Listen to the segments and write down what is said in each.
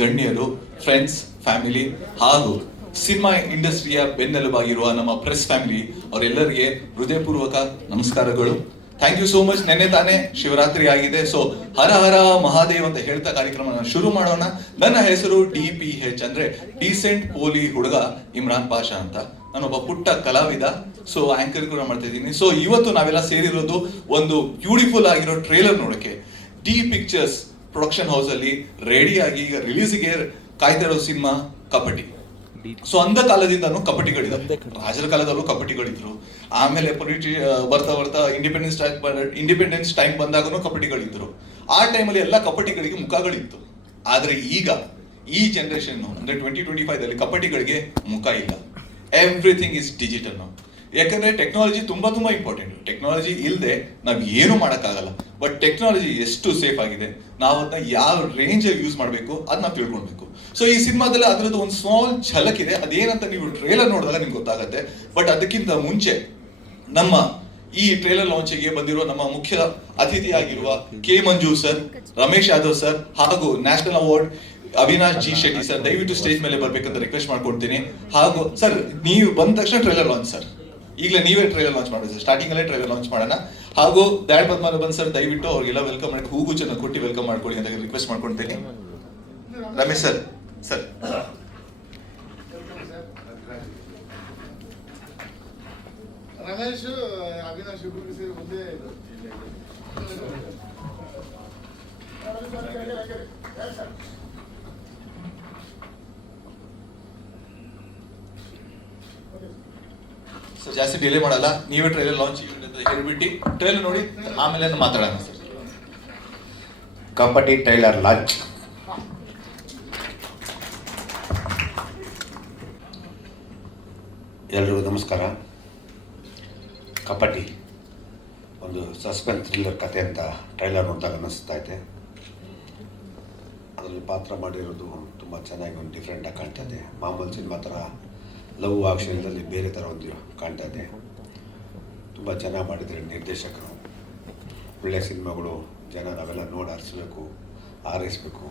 ಗಣ್ಯರು, friends, family ಹಾಗೂ cinema ಇಂಡಸ್ಟ್ರಿಯ ಬೆನ್ನೆಲುಬಾಗಿರುವ ನಮ್ಮ ಪ್ರೆಸ್ ಫ್ಯಾಮಿಲಿ ಅವರೆಲ್ಲರಿಗೆ ಹೃದಯಪೂರ್ವಕ ನಮಸ್ಕಾರಗಳು. Thank you so much. ನೆನ್ನೆ ತಾನೇ ಶಿವರಾತ್ರಿ ಆಗಿದೆ. ಸೊ ಹರ ಹರ ಮಹಾದೇವ್ ಅಂತ ಹೇಳ್ತಾ ಕಾರ್ಯಕ್ರಮ ಶುರು ಮಾಡೋಣ. ನನ್ನ ಹೆಸರು DPH ಅಂದ್ರೆ ಡೀಸೆಂಟ್ ಪೋಲಿ ಹುಡುಗ ಇಮ್ರಾನ್ ಪಾಷಾ ಅಂತ. ನಾನೊಬ್ಬ ಪುಟ್ಟ ಕಲಾವಿದ. ಸೊ ಆಂಕರ್ ಕೂಡ ಮಾಡ್ತಾ ಇದ್ದೀನಿ. ಸೊ ಇವತ್ತು ನಾವೆಲ್ಲ ಸೇರಿರೋದು ಒಂದು ಬ್ಯೂಟಿಫುಲ್ ಆಗಿರೋ ಟ್ರೇಲರ್ ನೋಡಕ್ಕೆ. ಡಿ ಪಿಕ್ಚರ್ಸ್ ಪ್ರೊಡಕ್ಷನ್ ಹೌಸ್ ಅಲ್ಲಿ ರೆಡಿಯಾಗಿ ಈಗ ರಿಲೀಸ್ಗೆ ಕಾಯ್ತಾ ಇರೋ ಸಿನಿಮಾ ಕಪಟಿ. ಸೊ ಅಂದ ಕಾಲದಿಂದನೂ ಕಪಟಿಗಳಿದ್ದಾರೆ. ರಾಜರ ಕಾಲದಲ್ಲೂ ಕಪಟಿಗಳಿದ್ರು. ಆಮೇಲೆ ಬರ್ತಾ ಬರ್ತಾ ಇಂಡಿಪೆಂಡೆನ್ಸ್ ಟೈಮ್ ಬಂದಾಗನು ಕಪಟಿಗಳಿದ್ರು. ಆ ಟೈಮಲ್ಲಿ ಎಲ್ಲ ಕಪಟಿಗಳಿಗೆ ಮುಖಗಳಿತ್ತು. ಆದ್ರೆ ಈಗ ಈ ಜನರೇಷನ್ ಅಂದ್ರೆ 2025 ಕಪಟಿಗಳಿಗೆ ಮುಖ ಇಲ್ಲ. ಎವ್ರಿಥಿಂಗ್ ಇಸ್ ಡಿಜಿಟಲ್ ನಾವು. ಯಾಕಂದ್ರೆ ಟೆಕ್ನಾಲಜಿ ತುಂಬಾ ಇಂಪಾರ್ಟೆಂಟ್. ಟೆಕ್ನಾಲಜಿ ಇಲ್ಲದೆ ನಾವ್ ಏನು ಮಾಡೋಕ್ಕಾಗಲ್ಲ. ಬಟ್ ಟೆಕ್ನಾಲಜಿ ಎಷ್ಟು ಸೇಫ್ ಆಗಿದೆ, ನಾವು ಅದನ್ನ ಯಾವ ರೇಂಜ್ ಅಲ್ಲಿ ಯೂಸ್ ಮಾಡಬೇಕು ಅದನ್ನ ನಾವು ತಿಳ್ಕೊಳ್ಬೇಕು. ಸೊ ಈ ಸಿನಿಮಾದಲ್ಲಿ ಅದರದ್ದು ಒಂದು ಸ್ಮಾಲ್ ಝಲಕ್ ಇದೆ. ಅದೇನಂತ ನೀವು ಟ್ರೇಲರ್ ನೋಡಿದಾಗ ನಿಮ್ಗೆ ಗೊತ್ತಾಗುತ್ತೆ. ಬಟ್ ಅದಕ್ಕಿಂತ ಮುಂಚೆ ನಮ್ಮ ಈ ಟ್ರೇಲರ್ ಲಾಂಚಿಗೆ ಬಂದಿರುವ ನಮ್ಮ ಮುಖ್ಯ ಅತಿಥಿಯಾಗಿರುವ ಕೆ ಮಂಜು ಸರ್, ರಮೇಶ್ ಯಾದವ್ ಸರ್ ಹಾಗೂ national award Avinash G Shetty sir ದಯವಿಟ್ಟು ಸ್ಟೇಜ್ ಮೇಲೆ ಬರ್ಬೇಕಂತ ರಿಕ್ವೆಸ್ಟ್ ಮಾಡ್ಕೊಡ್ತೀನಿ. ಹಾಗೂ ಸರ್ ನೀವು ಬಂದ ತಕ್ಷಣ ಟ್ರೇಲರ್ ಲಾಂಚ್ ಸರ್, ಈಗಲೇ ನೀವೇ ಟ್ರೇಲರ್ ಲಾಂಚ್ ಮಾಡೋದು ಸರ್. ಸ್ಟಾರ್ಟಿಂಗ್ ಅಲ್ಲೇ ಟ್ರೇಲರ್ ಲಾಂಚ್ ಮಾಡೋಣ. ಹಾಗೂ ದಯಾಳ್ ಪದ್ಮನಾಭನ್ ಸರ್ ದಯವಿಟ್ಟು ಅವ್ರಿಗೆಲ್ಲ ವೆಲ್ಕಮ್ ಮಾಡಿ ಹೂಗುಚ್ಚನ್ನು ಕೊಟ್ಟು ವೆಲ್ಕಮ್ ಮಾಡ್ಕೊಳ್ಳಿ ಅಂತ ರಿಕ್ವೆಸ್ಟ್ ಮಾಡ್ಕೊಳ್ತೀನಿ. ರಮೇಶ್ ಸರ್ ಸರ್ ರಮೇಶ್ ಅವಿನಾಶ್ ಇಬ್ಬರು ಸೇರಿ ಒಂದೇ ಸೊ ಜಾಸ್ತಿ ಡಿಲೇ ಮಾಡಲ್ಲ. ನೀವೇ ಟ್ರೈಲರ್ ಲಾಂಚ್ ಹೇಳ್ಬಿಟ್ಟು ಟ್ರೈಲರ್ ನೋಡಿ ಆಮೇಲೆ ಮಾತಾಡೋಣ ಸರ್. ಕಪಟಿ ಟ್ರೈಲರ್ ಲಾಂಚ್. ಎಲ್ರಿಗೂ ನಮಸ್ಕಾರ. ಕಪಟಿ ಒಂದು ಸಸ್ಪೆನ್ಸ್ ಥ್ರಿಲ್ಲರ್ ಕತೆ ಅಂತ ಟ್ರೈಲರ್ ನೋಡಿದಾಗ ಅನ್ನಿಸ್ತಾ ಇದೆ. ಅದರಲ್ಲಿ ಪಾತ್ರ ಮಾಡಿರೋದು ತುಂಬ ಚೆನ್ನಾಗಿ ಒಂದು ಡಿಫ್ರೆಂಟಾಗಿ ಕಾಣ್ತಾ ಇದೆ. ಮಾಮೂಲು ಸಿನಿಮಾ ಥರ ಲವ್ ಆಕ್ಷನ್ದಲ್ಲಿ ಬೇರೆ ಥರ ಒಂದು ಕಾಣ್ತಾ ಇದೆ. ತುಂಬ ಚೆನ್ನಾಗಿ ಮಾಡಿದ್ದಾರೆ ನಿರ್ದೇಶಕರು. ಒಳ್ಳೆಯ ಸಿನಿಮಾಗಳು ಜನ ನಾವೆಲ್ಲ ನೋಡಿ ಆರೈಸಬೇಕು.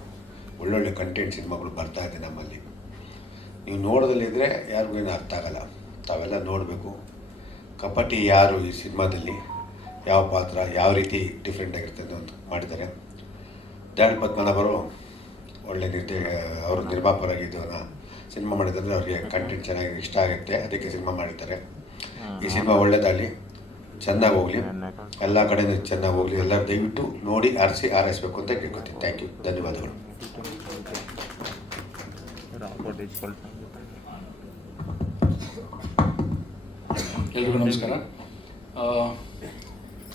ಒಳ್ಳೊಳ್ಳೆ ಕಂಟೆಂಟ್ ಸಿನಿಮಾಗಳು ಬರ್ತಾ ಇದೆ ನಮ್ಮಲ್ಲಿ. ನೀವು ನೋಡೋದಲ್ಲಿದ್ದರೆ ಯಾರಿಗೂ ಏನು ಅರ್ಥ ಆಗಲ್ಲ. ತಾವೆಲ್ಲ ನೋಡಬೇಕು. ಕಪಟಿ ಯಾರು, ಈ ಸಿನಿಮಾದಲ್ಲಿ ಯಾವ ಪಾತ್ರ ಯಾವ ರೀತಿ ಡಿಫ್ರೆಂಟಾಗಿರ್ತದೆ ಅಂತ ಮಾಡಿದ್ದಾರೆ. ದಯಾಳ್ ಪದ್ಮನಾಭರು ಒಳ್ಳೆ ಅವರು ನಿರ್ಮಾಪಕರಾಗಿ ಇದನ್ನು ಸಿನಿಮಾ ಮಾಡಿದ್ರೆ ಅವ್ರಿಗೆ ಕಂಟೆಂಟ್ ಚೆನ್ನಾಗಿ ಇಷ್ಟ ಆಗುತ್ತೆ, ಅದಕ್ಕೆ ಸಿನಿಮಾ ಮಾಡಿದ್ದಾರೆ. ಈ ಸಿನಿಮಾ ಒಳ್ಳೆಯದಾಗಲಿ, ಚೆನ್ನಾಗಿ ಹೋಗಲಿ, ಎಲ್ಲ ಕಡೆಯೂ ಚೆನ್ನಾಗಿ ಹೋಗಲಿ. ಎಲ್ಲರೂ ದಯವಿಟ್ಟು ನೋಡಿ ಆರೈಸಬೇಕು ಅಂತ ಕೇಳ್ಕೊತೀನಿ. ಥ್ಯಾಂಕ್ ಯು, ಧನ್ಯವಾದಗಳು. ಎಲ್ರಿಗೂ ನಮಸ್ಕಾರ.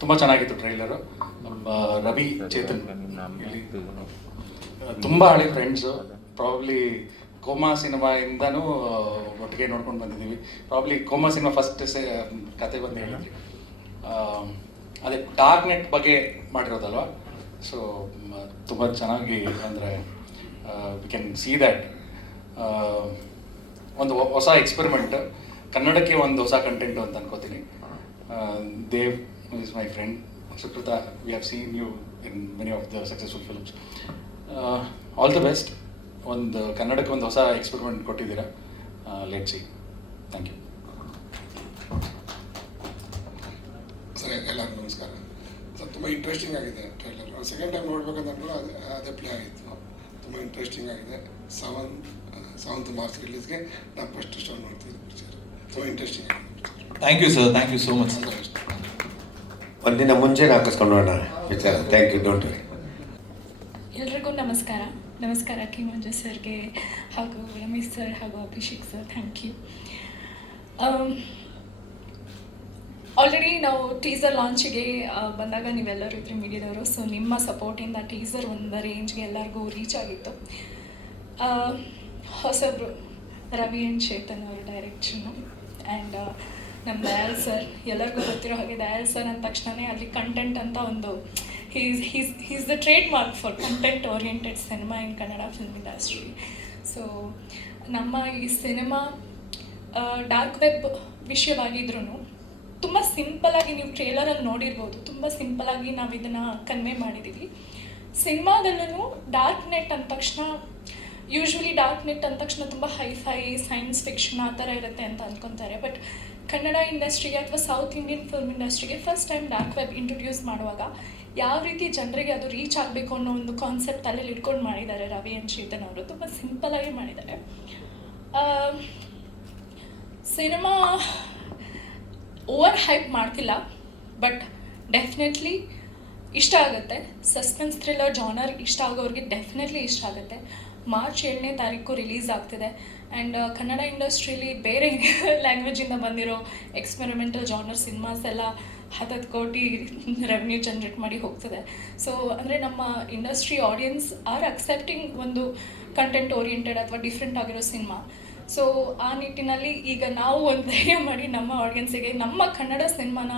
ತುಂಬ ಚೆನ್ನಾಗಿತ್ತು ಟ್ರೈಲರು. ರವಿ ಚೇತನ್ ಇಲ್ಲಿ ತುಂಬ ಹಳೆ ಫ್ರೆಂಡ್ಸು. ಪ್ರಾಬ್ಲಿ ಕೋಮಾ ಸಿನಿಮಾಯಿಂದನೂ ಒಟ್ಟಿಗೆ ನೋಡ್ಕೊಂಡು ಬಂದಿದ್ದೀವಿ. ಪ್ರಾಬ್ಲಿ ಕೋಮಾ ಸಿನಿಮಾ ಫಸ್ಟ್ ಕತೆ ಬಂದು ಹೇಳಿದ್ವಿ. ಅದೇ ಡಾರ್ಕ್ ನೆಟ್ ಬಗ್ಗೆ ಮಾಡಿರೋದಲ್ವ. ಸೊ ತುಂಬ ಚೆನ್ನಾಗಿ ಅಂದರೆ ವಿ ಕ್ಯಾನ್ ಸಿ ದ್ಯಾಟ್ ಒಂದು ಹೊಸ ಎಕ್ಸ್ಪೆರಿಮೆಂಟ್. ಕನ್ನಡಕ್ಕೆ ಒಂದು ಹೊಸ ಕಂಟೆಂಟು ಅಂತ ಅನ್ಕೋತೀನಿ. Dev is my friend. Sukruta, we have seen you in many of the successful films. All the best. ಒಂದು ಕನ್ನಡಕ್ಕೆ ಒಂದು ಹೊಸ ಎಕ್ಸ್ಪೆರಿಮೆಂಟ್ ಕೊಟ್ಟಿದ್ದೀರಾ. Let's see. Thank you sir. ಎಲ್ಲರಿಗೂ ನಮಸ್ಕಾರ ಸರ್. ತುಂಬ ಇಂಟ್ರೆಸ್ಟಿಂಗ್ ಆಗಿದೆ ಟ್ರೈಲರ್. ಸೆಕೆಂಡ್ ಟೈಮ್ ನೋಡ್ಬೇಕಂತ ಅದೇ ಪ್ಲೇ ಆಗಿತ್ತು. ತುಂಬ ಇಂಟ್ರೆಸ್ಟಿಂಗ್ ಆಗಿದೆ. 7th ಮಾರ್ಚ್ ರಿಲೀಸ್ಗೆ ನಾನು ಫಸ್ಟ್ ಶೋ ನೋಡ್ತಿದ್ದೆ ಪಿಕ್ಚರ್. ತುಂಬ ಇಂಟ್ರೆಸ್ಟಿಂಗ್ ಆಗಿದೆ. Thank you sir. Thank you so much. ಒಂದಿನ ಮುಂಚೆ ಹಾಕಿಸ್ಕೊಂಡೋಣ picture. Thank you. Don't worry. ಎಲ್ರಿಗೂ ನಮಸ್ಕಾರ ಕೆ ಮಂಜು ಸರ್ಗೆ ಹಾಗೂ ರಮೇಶ್ ಸರ್ ಹಾಗೂ Abhishek sir. Thank you. Already ನಾವು ಟೀಸರ್ ಲಾಂಚಿಗೆ ಬಂದಾಗ ನೀವೆಲ್ಲರೂ ಇದ್ರಿ ಮೀಡಿಯಾದವರು. ಸೊ ನಿಮ್ಮ ಸಪೋರ್ಟಿಂದ ಟೀಸರ್ ಒಂದು ರೇಂಜ್ಗೆ ಎಲ್ಲರಿಗೂ ರೀಚ್ ಆಗಿತ್ತು. ಹೊಸಬ್ರು ರವಿ ಆ್ಯಂಡ್ ಚೇತನ್ ಅವರು ಡೈರೆಕ್ಷನ್ನು. ಆ್ಯಂಡ್ ನಮ್ಮ ದಯಾಳ್ ಸರ್, ಎಲ್ಲರಿಗೂ ಗೊತ್ತಿರೋ ಹಾಗೆ ದಯಾಳ್ ಸರ್ ಅಂದ ತಕ್ಷಣವೇ ಅಲ್ಲಿ ಕಂಟೆಂಟ್ ಅಂತ ಒಂದು he's the trademark for content oriented cinema in Kannada film industry. So ನಮ್ಮ ಈ ಸಿನಿಮಾ ಡಾರ್ಕ್ ವೆಬ್ ವಿಷಯವಾಗಿದ್ರೂ ತುಂಬ ಸಿಂಪಲಾಗಿ ನೀವು ಟ್ರೇಲರಲ್ಲಿ ನೋಡಿರ್ಬೋದು. ತುಂಬ ಸಿಂಪಲಾಗಿ ನಾವು ಇದನ್ನು ಕನ್ವೆ ಮಾಡಿದ್ದೀವಿ. ಸಿನಿಮಾದಲ್ಲೂ ಡಾರ್ಕ್ ನೆಟ್ ಅಂದ ತಕ್ಷಣ ಯೂಶ್ವಲಿ ಡಾರ್ಕ್ ನೆಟ್ ಅಂದ ತಕ್ಷಣ ತುಂಬ ಹೈಫೈ ಸೈನ್ಸ್ ಫಿಕ್ಷನ್ ಆ ಥರ ಇರುತ್ತೆ ಅಂತ ಅಂದ್ಕೊತಾರೆ. ಬಟ್ ಕನ್ನಡ ಇಂಡಸ್ಟ್ರಿಗೆ ಅಥವಾ ಸೌತ್ ಇಂಡಿಯನ್ ಫಿಲ್ಮ್ ಇಂಡಸ್ಟ್ರಿಗೆ first time dark web introduce ಮಾಡುವಾಗ ಯಾವ ರೀತಿ ಜನರಿಗೆ ಅದು ರೀಚ್ ಆಗಬೇಕು ಅನ್ನೋ ಒಂದು ಕಾನ್ಸೆಪ್ಟ್ ತಲೆಯಲ್ಲಿ ಇಟ್ಕೊಂಡು ಮಾಡಿದ್ದಾರೆ ರವಿ ಆ್ಯಂಡ್ ಚೇತನ್ ಅವರು. ತುಂಬ ಸಿಂಪಲಾಗಿ ಮಾಡಿದ್ದಾರೆ. ಸಿನಿಮಾ ಓವರ್ ಹೈಪ್ ಮಾಡ್ತಿಲ್ಲ, ಬಟ್ ಡೆಫಿನೆಟ್ಲಿ ಇಷ್ಟ ಆಗುತ್ತೆ. ಸಸ್ಪೆನ್ಸ್ ಥ್ರಿಲ್ಲರ್ ಜಾನರ್ ಇಷ್ಟ ಆಗೋರಿಗೆ ಡೆಫಿನೆಟ್ಲಿ ಇಷ್ಟ ಆಗುತ್ತೆ. ಮಾರ್ಚ್ 7ನೇ ತಾರೀಕು ರಿಲೀಸ್ ಆಗ್ತಿದೆ. ಆ್ಯಂಡ್ ಕನ್ನಡ ಇಂಡಸ್ಟ್ರೀಲಿ ಬೇರೆ ಲ್ಯಾಂಗ್ವೇಜಿಂದ ಬಂದಿರೋ ಎಕ್ಸ್ಪೆರಿಮೆಂಟಲ್ ಜಾನರ್ ಸಿನಿಮಾಸ್ ಎಲ್ಲ 10 ಕೋಟಿ ರೆವೆನ್ಯೂ ಜನ್ರೇಟ್ ಮಾಡಿ ಹೋಗ್ತದೆ. ಸೊ ಅಂದರೆ ನಮ್ಮ ಇಂಡಸ್ಟ್ರಿ ಆಡಿಯನ್ಸ್ ಆರ್ ಅಕ್ಸೆಪ್ಟಿಂಗ್ ಒಂದು ಕಂಟೆಂಟ್ ಓರಿಯೆಂಟೆಡ್ ಅಥವಾ ಡಿಫ್ರೆಂಟ್ ಆಗಿರೋ ಸಿನಿಮಾ. ಸೊ ಆ ನಿಟ್ಟಿನಲ್ಲಿ ಈಗ ನಾವು ಒಂದು ಧೈರ್ಯ ಮಾಡಿ ನಮ್ಮ ಆಡಿಯನ್ಸಿಗೆ ನಮ್ಮ ಕನ್ನಡ ಸಿನಿಮಾನ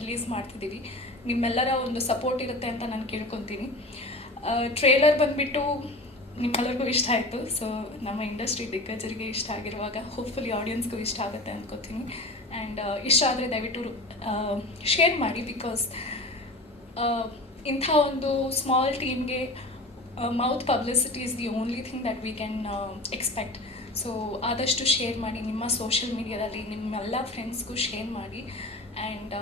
ರಿಲೀಸ್ ಮಾಡ್ತಿದ್ದೀವಿ. ನಿಮ್ಮೆಲ್ಲರ ಒಂದು ಸಪೋರ್ಟ್ ಇರುತ್ತೆ ಅಂತ ನಾನು ಕೇಳ್ಕೊತೀನಿ. ಟ್ರೇಲರ್ ಬಂದುಬಿಟ್ಟು ನಿಮ್ಮೆಲ್ಲರಿಗೂ ಇಷ್ಟ ಆಯಿತು. ಸೊ ನಮ್ಮ ಇಂಡಸ್ಟ್ರಿ ದಿಗ್ಗಜರಿಗೆ ಇಷ್ಟ ಆಗಿರುವಾಗ ಹೋಪ್ಫುಲಿ ಆಡಿಯನ್ಸ್ಗೂ ಇಷ್ಟ ಆಗುತ್ತೆ ಅಂದ್ಕೋತೀನಿ. ಆ್ಯಂಡ್ ಇಷ್ಟ ಆದರೆ ದಯವಿಟ್ಟು ಶೇರ್ ಮಾಡಿ. ಬಿಕಾಸ್ ಇಂಥ ಒಂದು ಸ್ಮಾಲ್ ಟೀಮ್ಗೆ mouth publicity is the only thing that we can expect. So ಆದಷ್ಟು ಶೇರ್ ಮಾಡಿ ನಿಮ್ಮ ಸೋಷಿಯಲ್ ಮೀಡಿಯಾದಲ್ಲಿ, ನಿಮ್ಮೆಲ್ಲ ಫ್ರೆಂಡ್ಸ್ಗೂ ಶೇರ್ ಮಾಡಿ. ಆ್ಯಂಡ್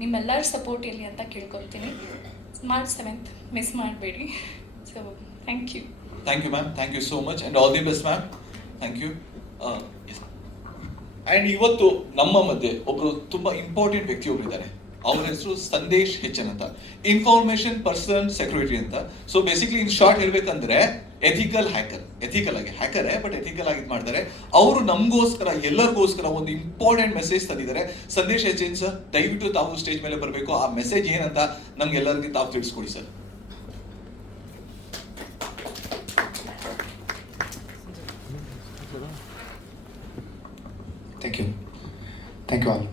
ನಿಮ್ಮೆಲ್ಲರ ಸಪೋರ್ಟ್ ಇರಲಿ ಅಂತ ಕೇಳ್ಕೊತೀನಿ. ಮಾರ್ಚ್ 7th ಮಿಸ್ ಮಾಡಬೇಡಿ. So thank you. Thank you ma'am, thank you so much and all the best ma'am. Thank you. And ಇವತ್ತು ನಮ್ಮ ಮಧ್ಯೆ ಒಬ್ಬರು ತುಂಬ ಇಂಪಾರ್ಟೆಂಟ್ ವ್ಯಕ್ತಿ ಒಬ್ಬರಿದ್ದಾರೆ. ಅವ್ರ ಹೆಸರು ಸಂದೇಶ್ ಹೆಚನ್ ಅಂತ, ಇನ್ಫಾರ್ಮೇಶನ್ ಪರ್ಸನ್ ಸೆಕ್ಯೂರಿಟಿ ಅಂತ. ಸೊ ಬೇಸಿಕ್ಲಿ ಇನ್ ಶಾರ್ಟ್ ಹೇಳ್ಬೇಕಂದ್ರೆ ಎಥಿಕಲ್ ಹ್ಯಾಕರ್. ಎಥಿಕಲ್ ಆಗಿ ಹ್ಯಾಕರೇ, ಬಟ್ ಎಥಿಕಲ್ ಆಗಿ ಮಾಡ್ತಾರೆ. ಅವರು ನಮಗೋಸ್ಕರ ಎಲ್ಲರಿಗೋಸ್ಕರ ಒಂದು ಇಂಪಾರ್ಟೆಂಟ್ ಮೆಸೇಜ್ ತಂದಿದ್ದಾರೆ. ಸಂದೇಶ್ ಹೆಚನ್ ಸರ್, ದಯವಿಟ್ಟು ತಾವು ಸ್ಟೇಜ್ ಮೇಲೆ ಬರಬೇಕು. ಆ ಮೆಸೇಜ್ ಏನಂತ ನಮ್ಗೆಲ್ಲರಿಗೂ ತಾವು ತಿಳಿಸ್ಕೊಡಿ sir. Thank you all.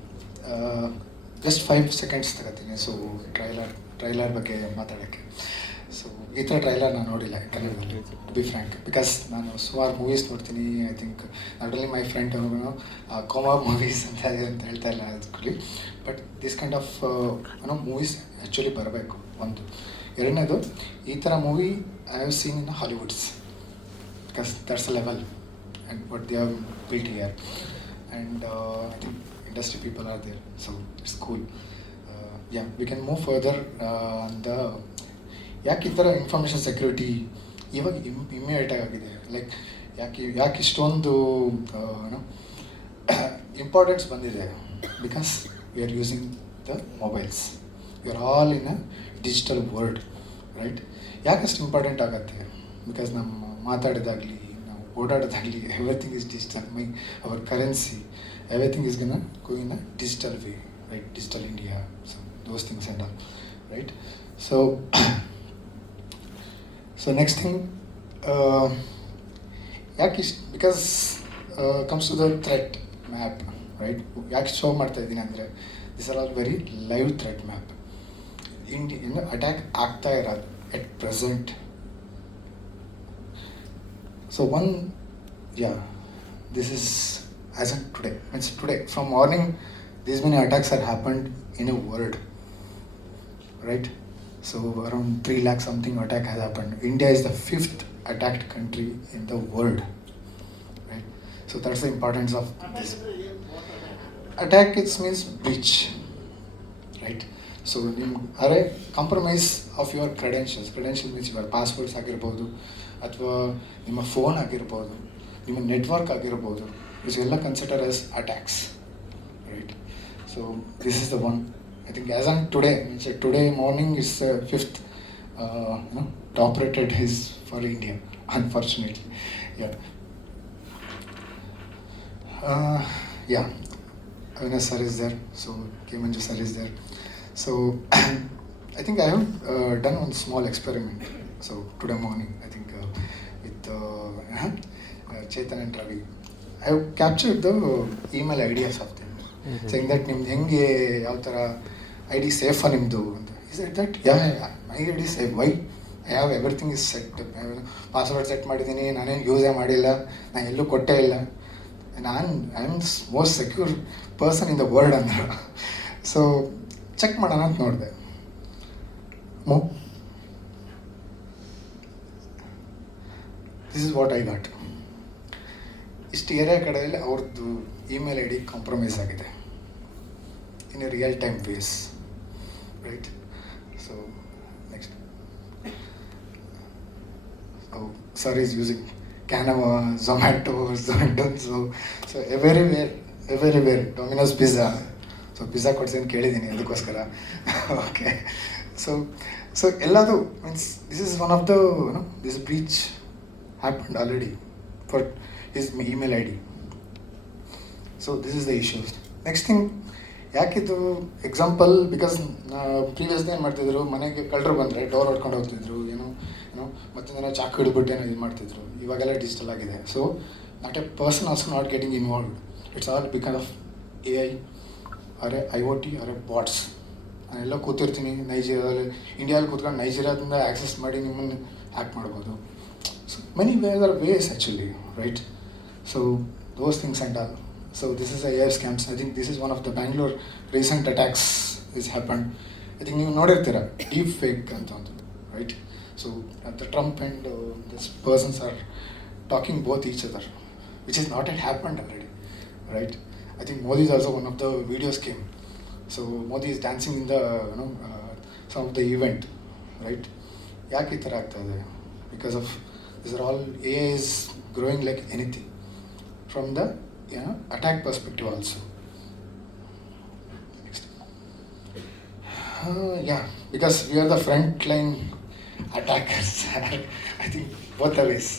Just 5 seconds ತಗೋತೀನಿ. ಸೊ ಟ್ರೈಲರ್ ಬಗ್ಗೆ ಮಾತಾಡೋಕ್ಕೆ. ಸೊ ಈ ಥರ ಟ್ರೈಲರ್ ನಾನು ನೋಡಿಲ್ಲ ಕನ್ನಡದಲ್ಲಿ, ಟು ಬಿ ಫ್ರ್ಯಾಂಕ್. ಬಿಕಾಸ್ ನಾನು ಸುಮಾರು ಮೂವೀಸ್ ನೋಡ್ತೀನಿ. I think not only my friend coma movies ಅಂತ ಹೇಳ್ತಾ ಇಲ್ಲ ಅದಕ್ಕೂ. But this kind of movies actually ಬರಬೇಕು ಒಂದು. ಎರಡನೇದು, ಈ ಥರ movie I have seen in Hollywoods, because that's a level and what they have built here. And I think industry people are there, so it's cool. Yeah, we can move further on the ಯಾಕೆ ಈ ಥರ information security ಇವಾಗ immediate ಆಗಿದೆ. Like ಯಾಕೆ ಇಷ್ಟೊಂದು importance ಬಂದಿದೆ? Because we are using the mobiles, we are all in a digital world, right? ಯಾಕೆ ಅಷ್ಟು ಇಂಪಾರ್ಟೆಂಟ್ ಆಗುತ್ತೆ? ಬಿಕಾಸ್ ನಮ್ಮ ಮಾತಾಡೋದಾಗಲಿ, ಓಡಾಡೋದಾಗಲಿ, everything is digital. Our currency, everything is gonna go in a digital way, right? Digital India, so those things and all, right? So next thing, ಯಾಕೆ ಇಷ್ಟು? Because comes to the threat map, right? ಯಾಕೆ show ಮಾಡ್ತಾ ಇದ್ದೀನಿ ಅಂದರೆ, this are all very live threat map. India attack ಆಗ್ತಾ ಇರೋದು at present. So this is as in today. Means today, from morning, these many attacks have happened in a world, right? So around 3 lakh something attack has happened. India is the 5th attacked country in the world, right? So that's the importance of this. Attack, it means breach, right? So compromise of your credentials. Credentials means your passwords ಆಗಿರ್ಬೋದು, ಅಥವಾ ನಿಮ್ಮ phone ಆಗಿರ್ಬೋದು, ನಿಮ್ಮ network ಆಗಿರ್ಬೋದು. This ಎಲ್ಲ consider as attacks, right? So this is the one. I think as on today, means today morning is 5th top rated is for India, unfortunately. Yeah. Avinash sir is there, so K. Manju sir is there. So I think I have done one small experiment. So today morning, I think with Chetan and Ravi, I have captured the email IDs of them, saying that nimdu henge yav tara ID safe nimdu. He said that yeah, my ID is safe. Why? I have everything is set. Password set ಮಾಡಿದ್ದೀನಿ, ನಾನೇನು ಯೂಸೇ ಮಾಡಿಲ್ಲ, ನಾನು ಎಲ್ಲೂ ಕೊಟ್ಟೇ ಇಲ್ಲ, I am most secure person in the world ಅಂದ್ರೆ. So check ಮಾಡೋಣ ಅಂತ ನೋಡಿದೆ. This is what I got. ಇಷ್ಟು ಏರಿಯಾ ಕಡೆಯಲ್ಲಿ ಅವ್ರದ್ದು ಇಮೇಲ್ ಐ ಡಿ ಕಾಂಪ್ರಮೈಸ್ ಆಗಿದೆ in a real time base, right? So next, sir is using Canava, Zomato, so everywhere, Domino's Pizza. So pizza ಕೊಡ್ತೀನಿ ಕೇಳಿದ್ದೀನಿ ಅದಕ್ಕೋಸ್ಕರ. ಓಕೆ, ಸೊ ಎಲ್ಲದು means this is one of the this breach happened already for his email I D. So this is the issues. Next thing, ಯಾಕಿದು example, because previous ಏನು ಮಾಡ್ತಿದ್ರು, ಮನೆಗೆ ಕಳ್ಳರು ಬಂದರೆ ಡೋರ್ ಹೊಡ್ಕೊಂಡು ಹೋಗ್ತಿದ್ರು, ಏನೋ ಮತ್ತೊಂದೇನೋ ಚಾಕು ಹಿಡಿದ್ಬಿಟ್ಟು ಏನೋ ಇದು ಮಾಡ್ತಿದ್ರು. ಇವಾಗೆಲ್ಲ ಡಿಜಿಟಲ್ ಆಗಿದೆ. So not A person also not getting involved. It's all because of AI ಅರೆ IoT ಅರೆ ಬಾಟ್ಸ್. ನಾನೆಲ್ಲ ಕೂತಿರ್ತೀನಿ ನೈಜೀರಿಯಾದಲ್ಲಿ, ಇಂಡಿಯಾದಲ್ಲಿ ಕೂತ್ಕೊಂಡು ನೈಜೀರಿಯಾದಿಂದ ಆ್ಯಕ್ಸೆಸ್ ಮಾಡಿ ನಿಮ್ಮನ್ನು ಹ್ಯಾಕ್ ಮಾಡ್ಬೋದು. So many ways actually, right? So those things and all. So this is a AI scams. I think this is one of the Bangalore recent attacks is happened. I think ನೀವು ನೋಡಿರ್ತೀರಾ, deep fake ಅಂತ ಒಂದು, right? So the Trump and this persons are talking both each other, which is not yet happened already, right? I think Modi is also one of the videos came. So Modi is dancing in the some of the event, right? ಯಾಕೆ ಈ ಥರ ಆಗ್ತಾ ಇದೆ? Because of these are all, AI is growing like anything from the attack perspective also. Next. Yeah, because we are the front line attackers. I think both the ways,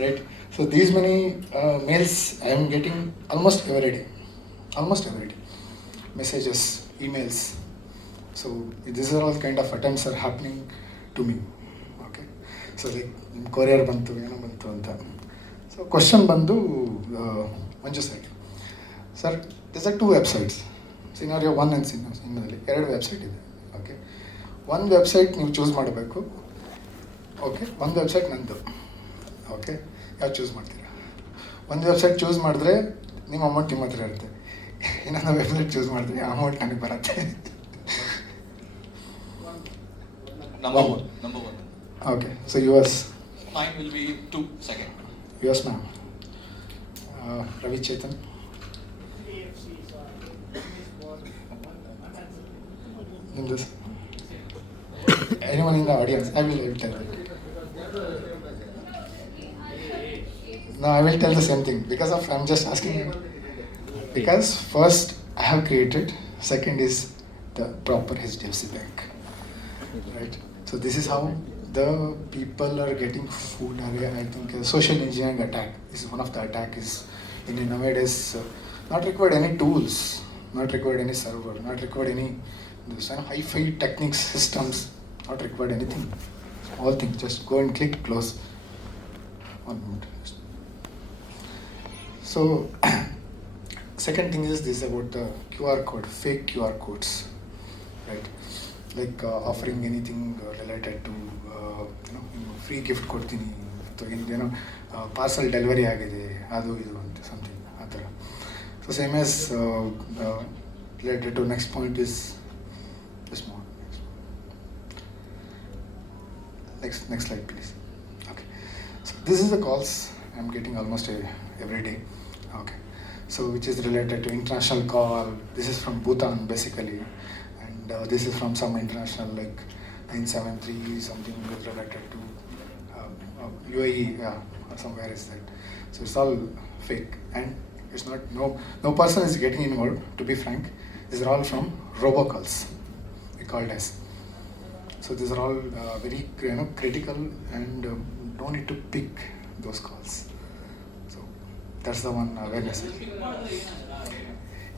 right? So these many mails I am getting almost every day, messages, emails. So these are all kind of attempts are happening to me. Okay, so like courier bantu eno bantu anta. So question bandu Manju side. Sir, there are 2 websites. Scenario 1 and scenario 2 website ಇದೆ. Okay, ಒಂದು website ನೀವು choose ಮಾಡಬೇಕು. Okay, ಒಂದು website ನಂದು. Okay, ಯಾವ್ದು choose ಮಾಡ್ತೀರಾ? ಒಂದು website choose ಮಾಡಿದ್ರೆ ನಿಮ್ಮ ಅಮೌಂಟ್ ನಿಮ್ಮ ಹತ್ರ ಇರುತ್ತೆ. ಇನ್ನೊಂದು ವೆಬ್ಸೈಟ್ ಚೂಸ್ ಮಾಡಿದ್ರೆ ಅಮೌಂಟ್ ನನಗೆ ಬರುತ್ತೆ. Number one. Okay, so yours. Mine will be 2 second. Yours, ma'am. Ravi Chetan. In this, anyone in the audience? I will tell you. No, I will tell the same thing because of I'm just asking you. Because first I have created, second is the proper HDFC Bank, right? So this is how the people are getting food. I think social engineering attack is one of the attack is in nowadays. Not required any tools, not required any server, not required any this hi-fi techniques, systems, not required anything. All things, just go and click close. 1 minute. So second thing is this about the QR code, fake QR codes, right? Like offering anything related to free gift ಕೊಡ್ತೀನಿ ಅಥವಾ parcel delivery ಆಗಿದೆ ಅದು ಇದು ಅಂತ something ಆ ಥರ. So same as related to next point is this more. Next slide please. Okay, so this is the calls I'm getting almost every day. Okay, so which is related to international call. This is from Bhutan basically, and this is from some international like 973 something related to UAE, somewhere is that. So it's all fake and it's not, no person is getting involved, to be frank. These are all from robocalls, we called as. So these are all very critical and don't need to pick those calls. So that's the one awareness.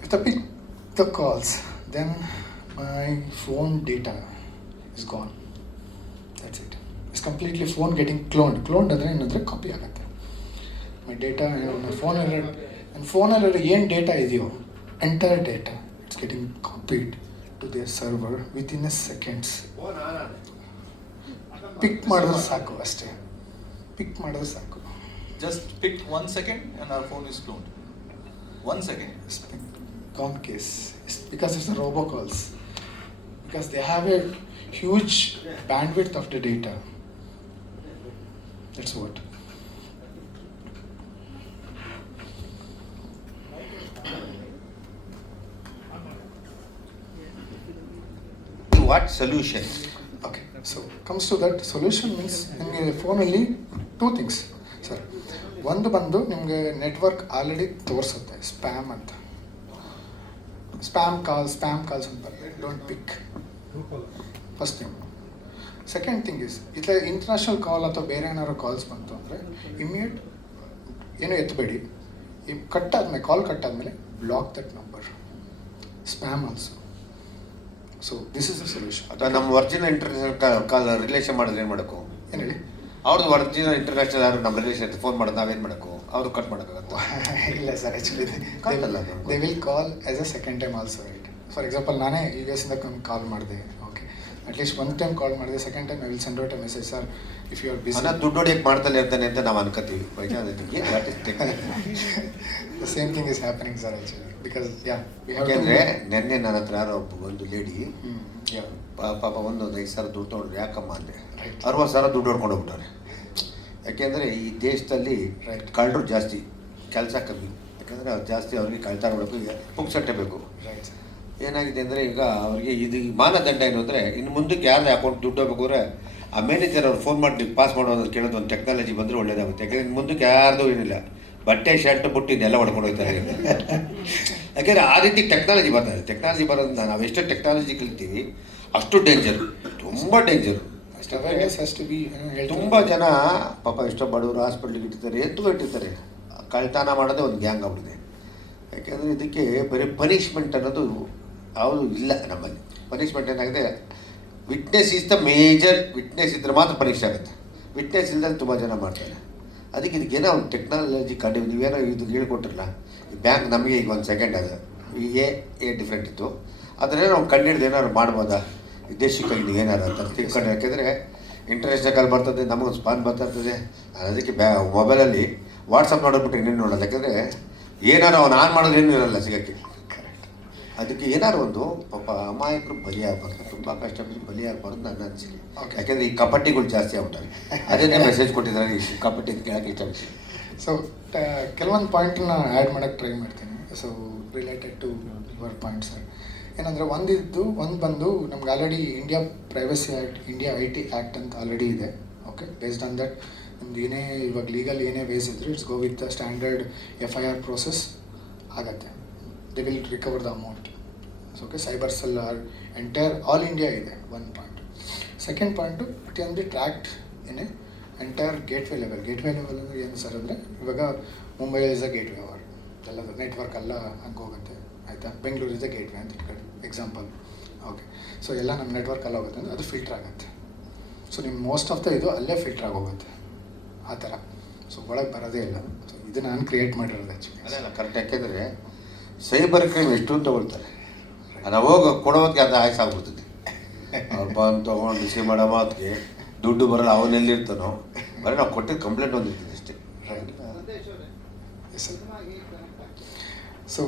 If I pick the calls, then my phone data is gone. That's it. It's completely phone getting cloned. Cloned ಅಂದ್ರೆ ಏನಂದರೆ copy ಆಗುತ್ತೆ. My data, my phone already ಏನು data ಇದೆಯೋ entire data, it's getting copied to their server within a seconds. ಪಿಕ್ ಮಾಡಿದ್ರೆ ಸಾಕು ಅಷ್ಟೇ. ಪಿಕ್ ಮಾಡಿದ್ರೆ ಸಾಕು. Just pick 1 second and our phone is cloned. 1 second. Gone case. It's because it's the robocalls. Because they have a huge bandwidth of the data. That's what. What solution? Okay, so comes to that solution means ನಿಮಗೆ ಫೋನಲ್ಲಿ 2 things sir. ಒಂದು ಬಂದು ನಿಮಗೆ network already ತೋರಿಸುತ್ತೆ spam ಅಂತ, spam calls ಅಂತ don't pick, first thing. Second thing is ಇಲ್ಲ international call ಅಥವಾ ಬೇರೆ ಏನಾದ್ರು ಕಾಲ್ಸ್ ಬಂತು ಅಂದರೆ ಇಮಿಡಿಯೇಟ್ ಏನೂ ಎತ್ತಬೇಡಿ, ಕಾಲ್ ಕಟ್ ಆದಮೇಲೆ block that number, spam also. So this is the solution. ಅಥವಾ ನಮ್ಮ ಒರಿಜಿನಲ್ ಇಂಟರ್ನ್ಯಾಷನಲ್ ಕಾಲ್ ರಿಲೇಷನ್ ಮಾಡಿದ್ರೆ ಏನು ಮಾಡಬೇಕು? ಏನು ಹೇಳಿ? ಅವ್ರದ್ದು ಒರಿಜಿನಲ್ ಇಂಟರ್ನ್ಯಾಷನಲ್ ಯಾರು ನಮ್ಮ ರಿಲೇಷನ್ ಫೋನ್ ಮಾಡೋದು ನಾವೇನು ಮಾಡಬೇಕು? ಅವರು ಕಟ್ ಮಾಡೋಕ್ಕಾಗತ್ತೆ? ಇಲ್ಲ ಸರ್, ಆ್ಯಕ್ಚುಲಿ ಕಟ್ಟಲ್ಲ they will call as a second time also, right? For example ನಾನೇ US ಇಂದ ಕಾಲ್ ಮಾಡಿದೆ, ಓಕೆ, ಅಟ್ಲೀಸ್ಟ್ 1 ಟೈಮ್ ಕಾಲ್ ಮಾಡಿದೆ, second time I will send out a message, sir if you are busy. ಹಣ ದುಡ್ಡು ಹೊಡಿಯಕ್ಕೆ ಮಾಡ್ತಾನೆ ಇರ್ತಾನೆ ಅಂತ ನಾವು ಅನ್ಕೋತೀವಿ. The same thing is happening sir actually, because yeah we have ಯಾಕೆಂದರೆ ನೆನ್ನೆ ನನ್ನ ಹತ್ರ ಯಾರೋ ಒಂದು ಲೇಡಿ ಯಾ ಪಾಪ ಒಂದು 5 ಸಾವಿರ ದುಡ್ಡು ತೊಗೊಂಡ್ರು. ಯಾಕಮ್ಮ ಅಂದೆ, Right. 60 ಸಾವಿರ ದುಡ್ಡು ಹೊಡ್ಕೊಂಡು ಹೋಗ್ಬಿಟ್ಟವ್ರೆ. ಯಾಕೆಂದರೆ ಈ ದೇಶದಲ್ಲಿ Right. ಕಳ್ಳರು ಜಾಸ್ತಿ, ಕೆಲಸ ಕಮ್ಮಿ. ಯಾಕಂದರೆ ಅವ್ರು ಜಾಸ್ತಿ ಅವ್ರಿಗೆ ಕಳ್ತನ ಮಾಡಬೇಕು, ಈಗ ಪುಕ್ಸಟ್ಟೆ ಬೇಕು. Right sir. ಏನಾಗಿದೆ ಅಂದರೆ ಈಗ ಅವ್ರಿಗೆ ಇದು ಮಾನದಂಡ ಏನು ಅಂದರೆ, ಇನ್ನು ಮುಂದಕ್ಕೆ ಯಾರು ಅಕೌಂಟ್ ದುಡ್ಡು ಹೋಗ್ಬೇಕು ಅಂದರೆ ಆ ಮ್ಯಾನೇಜರ್ ಅವ್ರು ಫೋನ್ ಮಾಡಿ ಪಾಸ್ ಮಾಡೋದು ಕೇಳೋದು ಒಂದು ಟೆಕ್ನಾಲಜಿ ಬಂದರೆ ಒಳ್ಳೇದಾಗುತ್ತೆ. ಯಾಕೆಂದರೆ ಇನ್ನು ಮುಂದಕ್ಕೆ ಯಾರ್ದು ಏನಿಲ್ಲ, ಬಟ್ಟೆ ಶರ್ಟ್ ಬುಟ್ಟು ಇದೆಲ್ಲ ಹೊಡ್ಕೊಂಡು ಹೋಗ್ತಾರೆ. ಯಾಕೆಂದರೆ ಆ ರೀತಿ ಟೆಕ್ನಾಲಜಿ ಬರ್ತಾರೆ. ಟೆಕ್ನಾಲಜಿ ಬರೋದ್ರಿಂದ ನಾವು ಎಷ್ಟು ಟೆಕ್ನಾಲಜಿ ಕಲಿತೀವಿ ಅಷ್ಟು ಡೇಂಜರು, ತುಂಬ danger. Awareness has to be. ತುಂಬ ಜನ ಪಾಪ ಎಷ್ಟೋ ಬಡವರು ಹಾಸ್ಪಿಟ್ಲಿಗೆ ಇಟ್ಟಿರ್ತಾರೆ, ಇಟ್ಟಿರ್ತಾರೆ. ಕಳ್ತನ ಮಾಡೋದೇ ಒಂದು ಗ್ಯಾಂಗ್ ಆಗ್ಬಿಟ್ಟಿದೆ. ಯಾಕೆಂದರೆ ಇದಕ್ಕೆ ಬರೀ ಪನಿಷ್ಮೆಂಟ್ ಅನ್ನೋದು ಯಾವುದು ಇಲ್ಲ ನಮ್ಮಲ್ಲಿ. ಪನಿಷ್ಮೆಂಟ್ ಏನಾಗಿದೆ, witness is the major. Witness ಇದ್ದರೆ ಮಾತ್ರ ಪರೀಕ್ಷೆ ಆಗುತ್ತೆ. ವಿಟ್ನೆಸ್ ಇಲ್ಲದೆ ತುಂಬ ಜನ ಮಾಡ್ತಾರೆ. ಅದಕ್ಕೆ ಇದಕ್ಕೇನೋ ಒಂದು ಟೆಕ್ನಾಲಜಿ ಕಂಡು ನೀವೇನೋ ಇದು ಹೇಳ್ಕೊಟ್ರಲ್ಲ, ಈ ಬ್ಯಾಂಕ್ ನಮಗೆ ಈಗ 1 ಸೆಕೆಂಡ್ ಅದು ಎ ಡಿಫ್ರೆಂಟ್ ಇತ್ತು, ಅದನ್ನೇ ನಾವು ಕಂಡಿಡ್ದು ಏನಾದ್ರು ಮಾಡ್ಬೋದಾ ಈ ದೇಶಕ್ಕೆ ಏನಾರು ಅಂತ ತಿಳ್ಕೊಂಡು. ಯಾಕೆಂದರೆ ಇಂಟರ್ನ್ಯಾಷನಲ್ ಕಾಲ್ ಬರ್ತದೆ, ನಮಗೊಂದು ಸ್ಪಾನ್ ಬರ್ತಾ ಇರ್ತದೆ. ಅದಕ್ಕೆ ಮೊಬೈಲಲ್ಲಿ ವಾಟ್ಸಪ್ ನೋಡೋದ್ಬಿಟ್ಟು ಇನ್ನೇನು ನೋಡೋದು. ಯಾಕೆಂದರೆ ಏನಾರು ಅವ್ನು ಆನ್ ಮಾಡೋದು ಏನೂ ಇರಲ್ಲ ಸಿಗೋಕ್ಕೆ. ಅದಕ್ಕೆ ಏನಾರು ಒಂದು ಪಾಪ ಅಮಾಯಕರು ಬಲಿಯಾಗಬಾರ್ದು, ತುಂಬ ಕಷ್ಟಪಟ್ಟು ಬಲಿಯಾಗಬಾರ್ದು ನನ್ನ ಅನಿಸಿಕೆ. ಯಾಕೆಂದರೆ ಈ ಕಪಟಿಗಳು ಜಾಸ್ತಿ ಆಗ್ಬಿಟ್ಟಾರೆ. ಅದೇ ಮೆಸೇಜ್ ಕೊಟ್ಟಿದ್ದಾರೆ ಈ ಕಪಟಿ ಕೇಳೋಕ್ಕೆ ಇಷ್ಟ. ಸೊ ಕೆಲವೊಂದು ಪಾಯಿಂಟನ್ನ ಆ್ಯಡ್ ಮಾಡೋಕ್ಕೆ ಟ್ರೈ ಮಾಡ್ತೀನಿ. So related to your point sir, ಏನಂದರೆ ಒಂದು ಬಂದು ನಮ್ಗೆ already India privacy act, India IT act ಅಂತ ಆಲ್ರೆಡಿ ಇದೆ. ಓಕೆ, ಬೇಸ್ಡ್ ಆನ್ ದಟ್ ನಮ್ದು ಏನೇ ಇವಾಗ ಲೀಗಲ್ ಏನೇ ವೇಸ್ ಇದ್ದರೂ it's go with the standard FIR process ಆಗುತ್ತೆ. They will recover the amount. So okay, cyber cell entire all India ಇದೆ, 1 point. Second point it can be tracked in entire gateway level. Gateway level ಅಂದರೆ ಏನು sir ಅಂದರೆ, ಇವಾಗ Mumbai is a gateway our, ಎಲ್ಲ network ಎಲ್ಲ ಹಂಗೆ ಹೋಗುತ್ತೆ, ಆಯಿತಾ? ಬೆಂಗಳೂರು ಇಸ್ ಅ ಗೇಟ್ವೇ ಅಂತ ಇಟ್ಕೊಳ್ಳಿ ಎಕ್ಸಾಂಪಲ್. ಓಕೆ, ಸೊ ಎಲ್ಲ ನಮ್ಮ ನೆಟ್ವರ್ಕ್ ಎಲ್ಲ ಹೋಗುತ್ತೆ ಅಂದರೆ ಅದು ಫಿಲ್ಟರ್ ಆಗುತ್ತೆ. ಸೊ ನಿಮ್ಮ ಮೋಸ್ಟ್ ಆಫ್ ದ ಇದು ಅಲ್ಲೇ ಫಿಲ್ಟರ್ ಆಗೋಗುತ್ತೆ ಆ ಥರ. ಸೊ ಒಳಗೆ ಬರೋದೇ ಇಲ್ಲ. ಸೊ ಇದು ನಾನು ಕ್ರಿಯೇಟ್ ಮಾಡಿರೋದು ಆ್ಯಕ್ಚುಲಿ. ಅದೆಲ್ಲ ಕರೆಕ್ಟ್. ಯಾಕೆಂದರೆ ಸೈಬರ್ ಕ್ರೈಮ್ ಎಷ್ಟು ಅಂತ ತಗೊಳ್ತಾರೆ, ನಾವು ಹೋಗಿ ಕೊಡೋದಕ್ಕೆ ಅದು ಆಯ್ಸಾಗ್ಬಿಡ್ತದೆ. ಅವ್ರು ಬಂದು ತೊಗೊಂಡು ರಿಸೀವ್ ಮಾಡೋ ಮಾತಿಗೆ ದುಡ್ಡು ಬರೋಲ್ಲ, ಅವನೆಲ್ಲಿರ್ತಾನೋ, ಬರೀ ನಾವು ಕೊಟ್ಟಿದ್ದು ಕಂಪ್ಲೇಂಟ್ ಒಂದಿರ್ತೀವಿ ಅಷ್ಟೇ. ರೈಟ್. ಸೊ